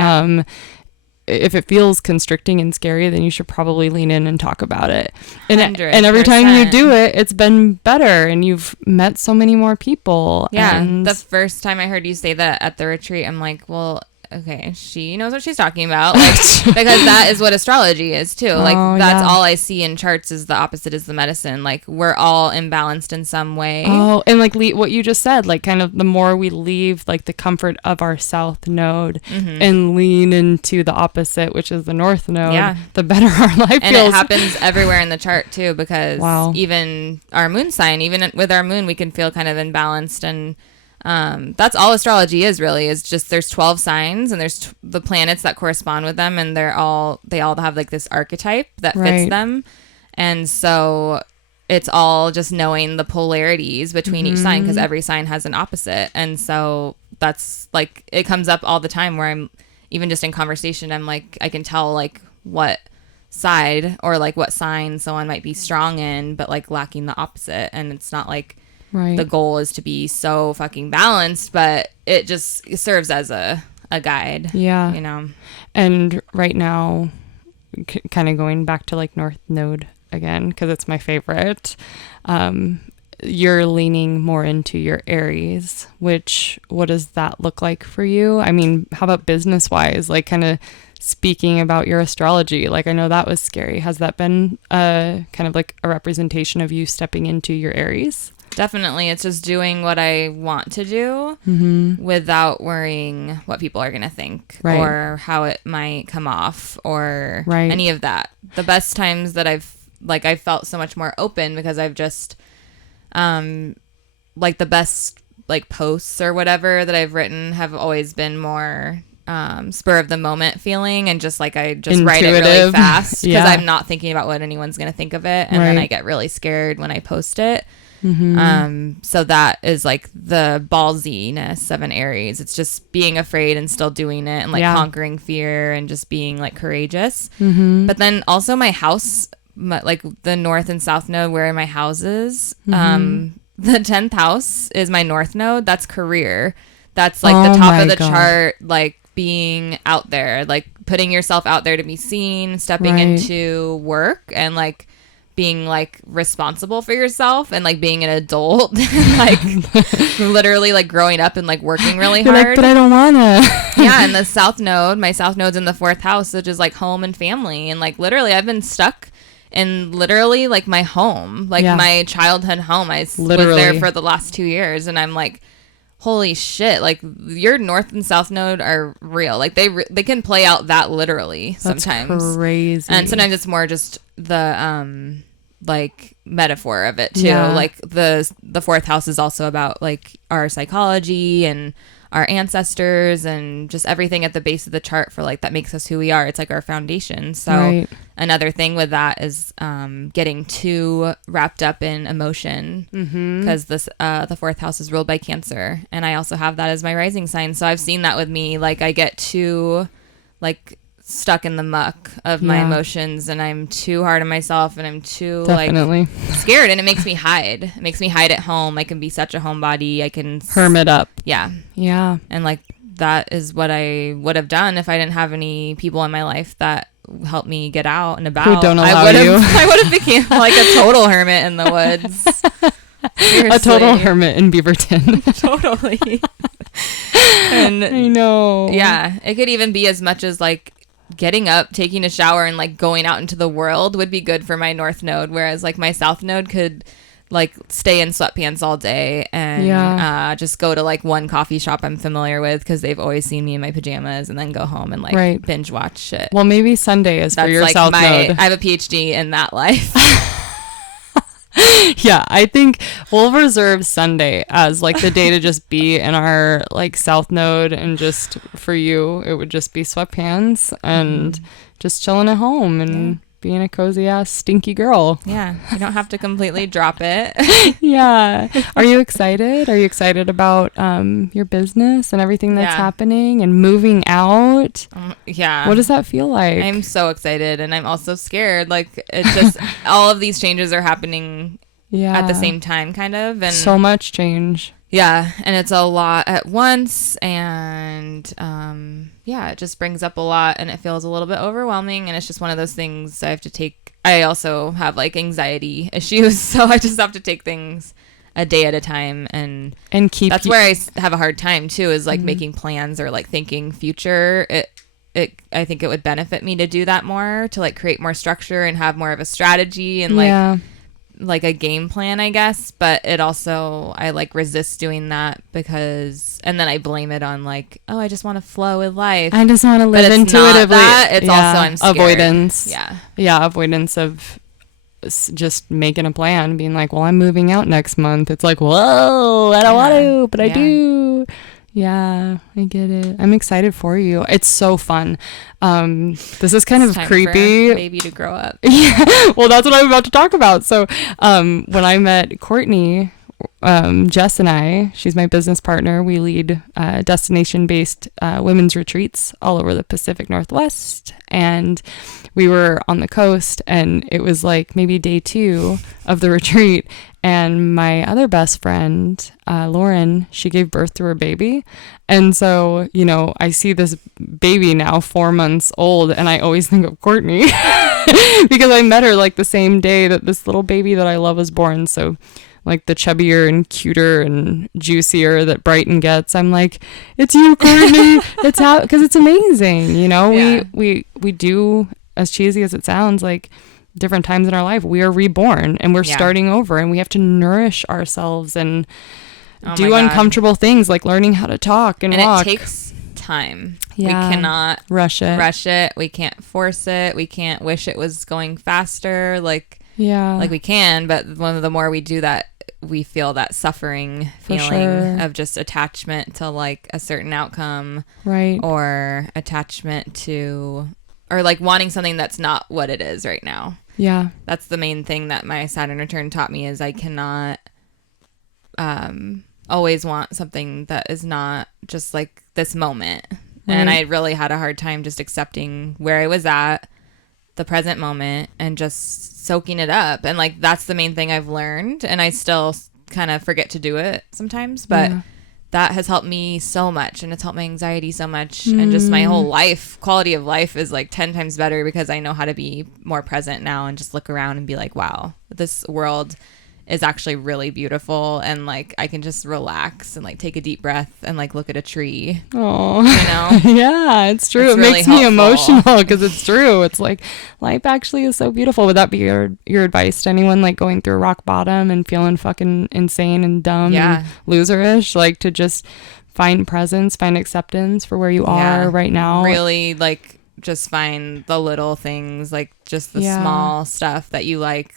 If it feels constricting and scary, then you should probably lean in and talk about it. And every time you do it, it's been better, and you've met so many more people. Yeah. And the first time I heard you say that at the retreat, I'm like, well, okay, she knows what she's talking about, like, because that is what astrology is too. Like, that's all I see in charts is the opposite is the medicine. Like, we're all imbalanced in some way. Oh, and like what you just said, like kind of the more we leave like the comfort of our south node and lean into the opposite, which is the north node, the better our life feels. And it happens everywhere in the chart too, because even our moon sign, even with our moon, we can feel kind of imbalanced. And that's all astrology is really, is just there's 12 signs, and there's the planets that correspond with them, and they all have like this archetype that fits them. And so it's all just knowing the polarities between each sign, because every sign has an opposite. And so that's like, it comes up all the time where I'm even just in conversation, I'm like, I can tell like what side or like what sign someone might be strong in, but like lacking the opposite. And it's not like the goal is to be so fucking balanced, but it just serves as a guide. Yeah. You know? And right now, kind of going back to like North Node again, because it's my favorite, you're leaning more into your Aries, what does that look like for you? I mean, how about business wise, like kind of speaking about your astrology? Like, I know that was scary. Has that been kind of like a representation of you stepping into your Aries? Definitely. It's just doing what I want to do without worrying what people are going to think or how it might come off or any of that. The best times that I've felt so much more open because I've just, like the best like posts or whatever that I've written have always been more spur of the moment feeling, and just like I just write it really fast because I'm not thinking about what anyone's going to think of it. And then I get really scared when I post it. So that is like the ballsiness of an Aries. It's just being afraid and still doing it, and like conquering fear and just being like courageous. But then also my house, like the north and south node where my house is, the 10th house is my north node. That's career. That's like the top of the chart, like being out there, like putting yourself out there to be seen, stepping into work, and like being like responsible for yourself, and like being an adult, and like literally like growing up and like working really hard. Like, but I don't wanna. Yeah, and the south node, my south node's in the 4th house, which is like home and family, and like literally I've been stuck in literally like my home, like my childhood home. I was there for the last 2 years, and I'm like, holy shit, like your north and south node are real. Like they can play out that literally sometimes. That's crazy. And sometimes it's more just the like metaphor of it too. Like the 4th house is also about like our psychology and our ancestors and just everything at the base of the chart for like that makes us who we are. It's like our foundation. So another thing with that is getting too wrapped up in emotion, because this the 4th house is ruled by Cancer, and I also have that as my rising sign. So I've seen that with me. Like I get too like stuck in the muck of my emotions, and I'm too hard on myself, and I'm too like scared, and it makes me hide. It makes me hide at home. I can be such a homebody. I can hermit up. Yeah. And like that is what I would have done if I didn't have any people in my life that help me get out and about, Who don't allow you. I would have become like a total hermit in the woods. Seriously. A total hermit in Beaverton. Totally. And I know. yeah, it could even be as much as like getting up, taking a shower, and like going out into the world would be good for my North Node, whereas like my South Node could like stay in sweatpants all day and just go to like one coffee shop I'm familiar with because they've always seen me in my pajamas, and then go home and like binge watch shit. Well, maybe Sunday is for your like South Node. I have a PhD in that life. Yeah, I think we'll reserve Sunday as like the day to just be in our like South Node, and just for you it would just be sweatpants and just chilling at home and being a cozy ass stinky girl. Yeah, you don't have to completely drop it. Yeah. Are you excited? Are you excited about your business and everything that's happening and moving out? Yeah. What does that feel like? I'm so excited, and I'm also scared. Like, it's just all of these changes are happening at the same time, kind of. And so much change. Yeah, and it's a lot at once, and it just brings up a lot, and it feels a little bit overwhelming, and it's just one of those things I have to take. I also have like anxiety issues, so I just have to take things a day at a time, and keep. That's where I have a hard time too, is like making plans or like thinking future. I think it would benefit me to do that more, to like create more structure and have more of a strategy and like a game plan, I guess. But it also, I like resist doing that because, and then I blame it on like, oh, I just want to flow with life. I just want to live intuitively. It's also, I'm scared. Avoidance. Yeah, avoidance of just making a plan, being like, well, I'm moving out next month. It's like, whoa, I don't want to, but I do. Yeah, I get it. I'm excited for you. It's so fun. This is kind of creepy. For baby to grow up. Yeah. Well, that's what I'm about to talk about. So, when I met Courtney, Jess and I, she's my business partner. We lead destination-based women's retreats all over the Pacific Northwest, and we were on the coast, and it was like maybe day 2 of the retreat. And my other best friend, Lauren, she gave birth to her baby. And so, you know, I see this baby now 4 months old, and I always think of Courtney because I met her like the same day that this little baby that I love was born. So like the chubbier and cuter and juicier that Brighton gets, I'm like, it's you, Courtney. It's how, because it's amazing. You know, we do, as cheesy as it sounds, like, different times in our life, we are reborn and we're starting over, and we have to nourish ourselves and do uncomfortable things like learning how to talk and walk. It takes time. Yeah. We cannot rush it. We can't force it. We can't wish it was going faster. Like we can, but the more we do that, we feel that suffering feeling of just attachment to like a certain outcome, right? Or attachment to, or like wanting something that's not what it is right now. Yeah. That's the main thing that my Saturn return taught me, is I cannot always want something that is not just like this moment. Right. And I really had a hard time just accepting where I was at, the present moment, and just soaking it up. And like, that's the main thing I've learned. And I still kind of forget to do it sometimes, but that has helped me so much, and it's helped my anxiety so much, and just my whole life, quality of life is like 10 times better because I know how to be more present now and just look around and be like, wow, this world is actually really beautiful, and like I can just relax and like take a deep breath and like look at a tree. Oh, you know? Yeah, it's true. It really makes me emotional because it's true. It's like, life actually is so beautiful. Would that be your advice to anyone like going through rock bottom and feeling fucking insane and dumb and loserish? Like, to just find presence, find acceptance for where you are right now. Really, like, just find the little things, like just the small stuff that you like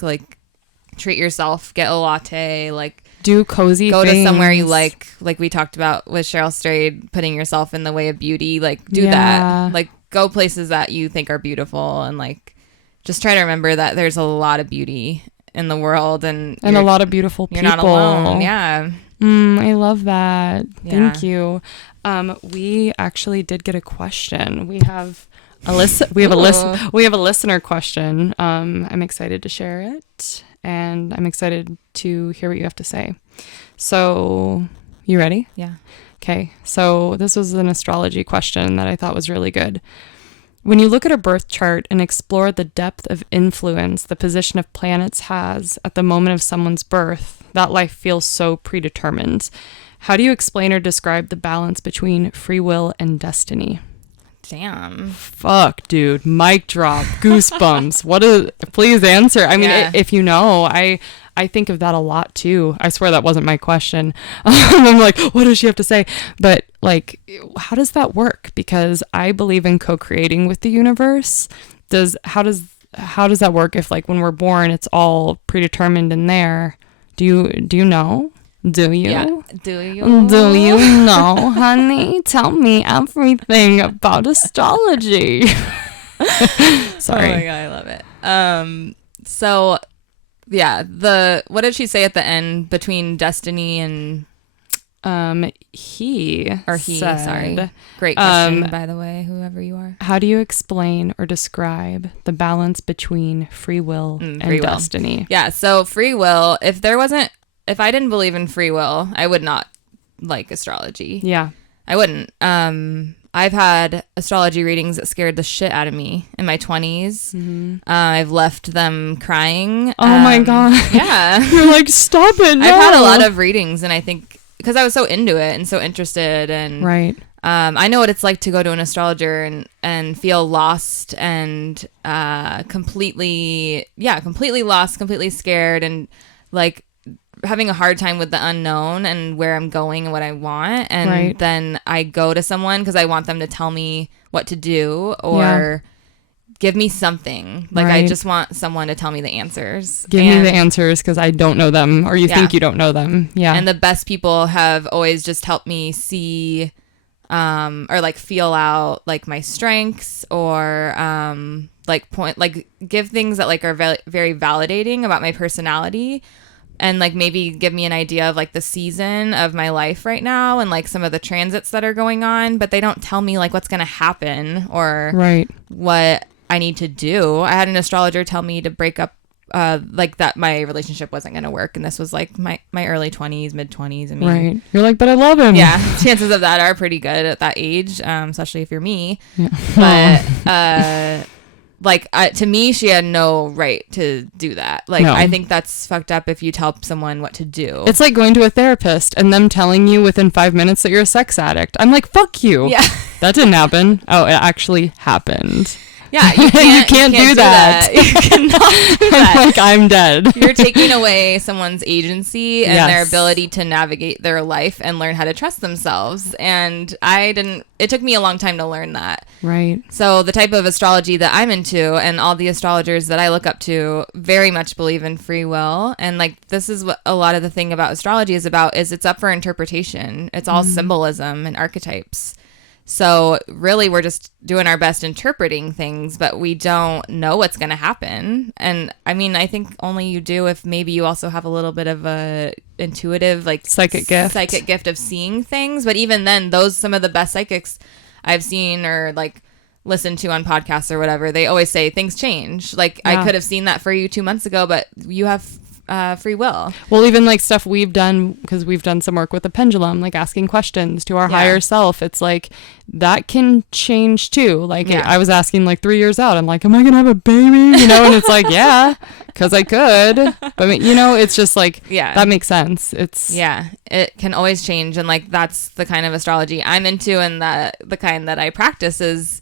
treat yourself, get a latte, like do cozy go things. To somewhere you like we talked about with Cheryl Strayed, putting yourself in the way of beauty, like do that, like go places that you think are beautiful, and like just try to remember that there's a lot of beauty in the world, and a lot of beautiful people. You're not alone. I love that. Thank you. We actually did get a question. We have a listener question. I'm excited to share it, and I'm excited to hear what you have to say. So, you ready? Yeah. Okay. So, this was an astrology question that I thought was really good. When you look at a birth chart and explore the depth of influence the position of planets has at the moment of someone's birth, that life feels so predetermined. How do you explain or describe the balance between free will and destiny? Damn. Fuck, dude. Mic drop. Goosebumps. Please answer. I mean, if you know, I think of that a lot too. I swear that wasn't my question. I'm like, what does she have to say? But like, how does that work? Because I believe in co-creating with the universe. How does that work if like when we're born, it's all predetermined in there? Do you know? Do you? Yeah. Do you? Do you know, honey? Tell me everything about astrology. Sorry. Oh my God, I love it. So yeah, what did she say at the end between destiny and he said, sorry. Great question, by the way, whoever you are. How do you explain or describe the balance between free will and destiny? Yeah, so free will, if I didn't believe in free will, I would not like astrology. Yeah. I wouldn't. I've had astrology readings that scared the shit out of me in my 20s. Mm-hmm. I've left them crying. Oh my God. Yeah. You're like, stop it. No. I've had a lot of readings, and I think because I was so into it and so interested, and right. I know what it's like to go to an astrologer and feel lost and completely lost, completely scared, and like having a hard time with the unknown and where I'm going and what I want. And then I go to someone because I want them to tell me what to do or give me something. Like I just want someone to tell me the answers. Give me the answers because I don't know them, or you think you don't know them. Yeah. And the best people have always just helped me see or like feel out like my strengths, or give things that like are very validating about my personality, and like maybe give me an idea of like the season of my life right now and like some of the transits that are going on, but they don't tell me like what's going to happen or what I need to do. I had an astrologer tell me to break up like that my relationship wasn't going to work, and this was like my early 20s, mid 20s. I mean, you're like, but I love him. Yeah, chances of that are pretty good at that age, especially if you're me. But like to me, she had no right to do that. Like I think that's fucked up if you tell someone what to do. It's like going to a therapist and them telling you within 5 minutes that you're a sex addict. I'm like, fuck you. Yeah. That didn't happen. Oh, it actually happened. Yeah, you can't do that. You cannot do that. I'm like, I'm dead. You're taking away someone's agency and their ability to navigate their life and learn how to trust themselves. And it took me a long time to learn that. Right. So the type of astrology that I'm into and all the astrologers that I look up to very much believe in free will. And like, this is what a lot of the thing about astrology is about, is it's up for interpretation. It's all symbolism and archetypes. So really, we're just doing our best interpreting things, but we don't know what's going to happen. And I mean, I think only you do if maybe you also have a little bit of a intuitive, like psychic gift of seeing things. But even then, some of the best psychics I've seen or like listened to on podcasts or whatever, they always say things change. Like I could have seen that for you 2 months ago, but you have free will. Well, even like stuff we've done, because we've done some work with the pendulum, like asking questions to our higher self, it's like that can change too. Like I was asking like 3 years out, I'm like, am I gonna have a baby, and it's like, yeah, because I could, but it's just like, that makes sense. It can always change. And like that's the kind of astrology I'm into, and that the kind that I practice is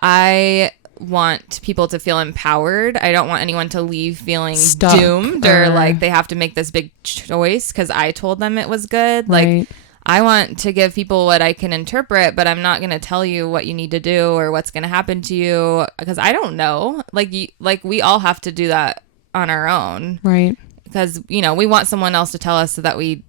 I want people to feel empowered. I don't want anyone to leave feeling stuck, doomed or like they have to make this big choice because I told them it was good. Like I want to give people what I can interpret, but I'm not going to tell you what you need to do or what's going to happen to you because I don't know. Like we all have to do that on our own. Right. Because, we want someone else to tell us so that we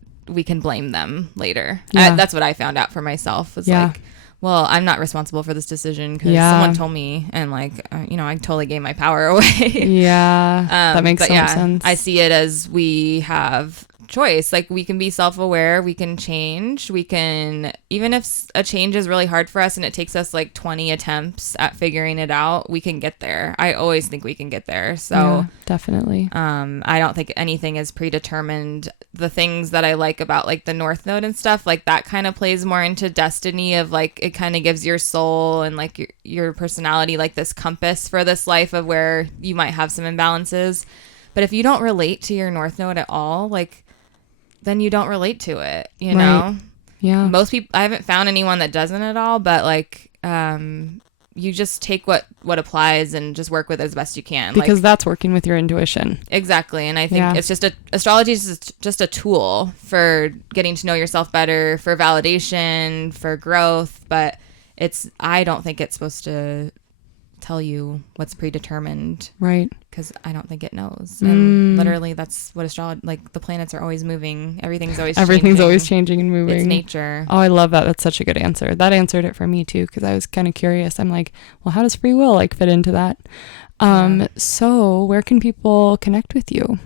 can blame them later. That's what I found out for myself was like, well, I'm not responsible for this decision because someone told me, and like, I totally gave my power away. That makes sense. I see it as we have choice. Like we can be self-aware, we can change, we can, even if a change is really hard for us and it takes us like 20 attempts at figuring it out, we can get there. I always think we can get there. So Yeah, definitely. I don't think anything is predetermined. The things that I like about like the North Node and stuff, like that kind of plays more into destiny of like, it kind of gives your soul and like your personality like this compass for this life of where you might have some imbalances. But if you don't relate to your North Node at all, like, then you don't relate to it, you know? Yeah. Most people, I haven't found anyone that doesn't at all, but like, you just take what applies and just work with it as best you can. Because like, that's working with your intuition. Exactly. And I think it's just astrology is just a tool for getting to know yourself better, for validation, for growth. But I don't think it's supposed to tell you what's predetermined. Right. Because I don't think it knows. And literally that's what astrology, like the planets are always moving. Everything's always changing and moving. It's nature. Oh, I love that. That's such a good answer. That answered it for me too, because I was kind of curious. I'm like, well, how does free will like fit into that? So where can people connect with you?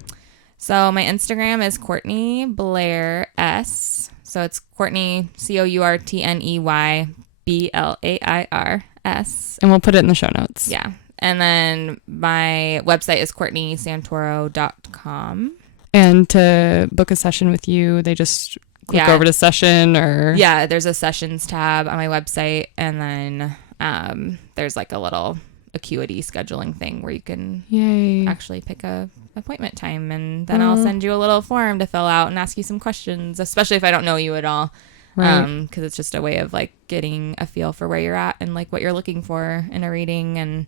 So my Instagram is Courtney Blair S. So it's Courtney, Courtney BLAIRS. And we'll put it in the show notes. Yeah. And then my website is CourtneySantoro.com. And to book a session with you, they just click over to session or... Yeah, there's a sessions tab on my website. And then there's like a little acuity scheduling thing where you can actually pick a appointment time. And then I'll send you a little form to fill out and ask you some questions, especially if I don't know you at all. Right. Because it's just a way of like getting a feel for where you're at and like what you're looking for in a reading. And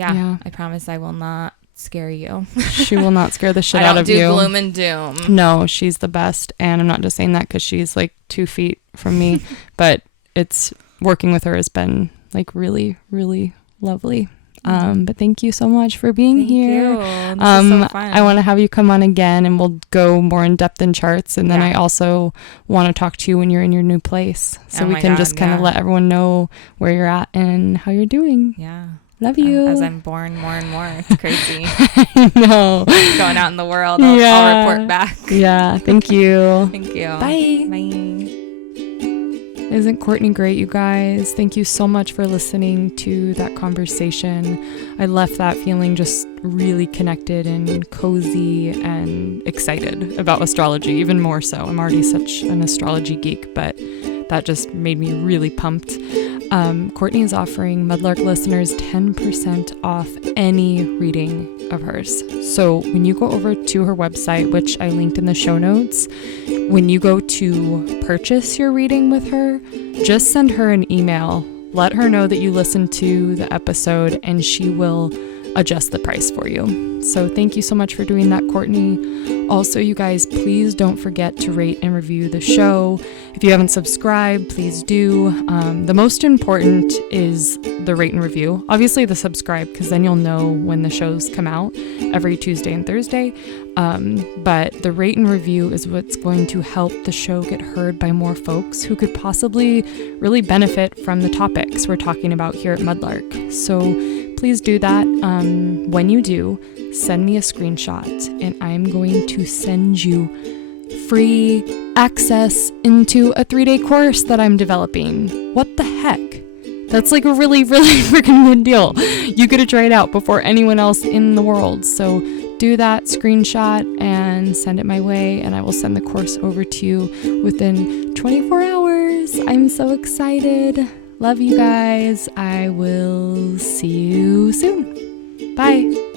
I promise I will not scare you. She will not scare the shit out of you. I don't do gloom and doom. No, she's the best. And I'm not just saying that because she's like 2 feet from me, but it's working with her has been like really, really lovely. But thank you so much for being here. Thank you. This is so fun. I want to have you come on again and we'll go more in depth in charts. And then I also want to talk to you when you're in your new place. So we can just kind of let everyone know where you're at and how you're doing. Yeah. Love you. As I'm born more and more. It's crazy. I know. Going out in the world. I'll report back. Yeah. Thank you. Thank you. Bye. Bye. Isn't Courtney great, you guys? Thank you so much for listening to that conversation. I left that feeling just really connected and cozy and excited about astrology, even more so. I'm already such an astrology geek, but that just made me really pumped. Courtney is offering Mudlark listeners 10% off any reading of hers. So when you go over to her website, which I linked in the show notes, when you go to purchase your reading with her, just send her an email. Let her know that you listened to the episode and she will adjust the price for you. So thank you so much for doing that, Courtney. Also, you guys, please don't forget to rate and review the show. If you haven't subscribed, please do. The most important is the rate and review. Obviously the subscribe, because then you'll know when the shows come out every Tuesday and Thursday. But the rate and review is what's going to help the show get heard by more folks who could possibly really benefit from the topics we're talking about here at Mudlark. So please do that. When you do, send me a screenshot and I'm going to send you free access into a 3-day course that I'm developing. What the heck? That's like a really, really freaking good deal. You get to try it out before anyone else in the world. So do that screenshot and send it my way, and I will send the course over to you within 24 hours. I'm so excited. Love you guys. I will see you soon. Bye.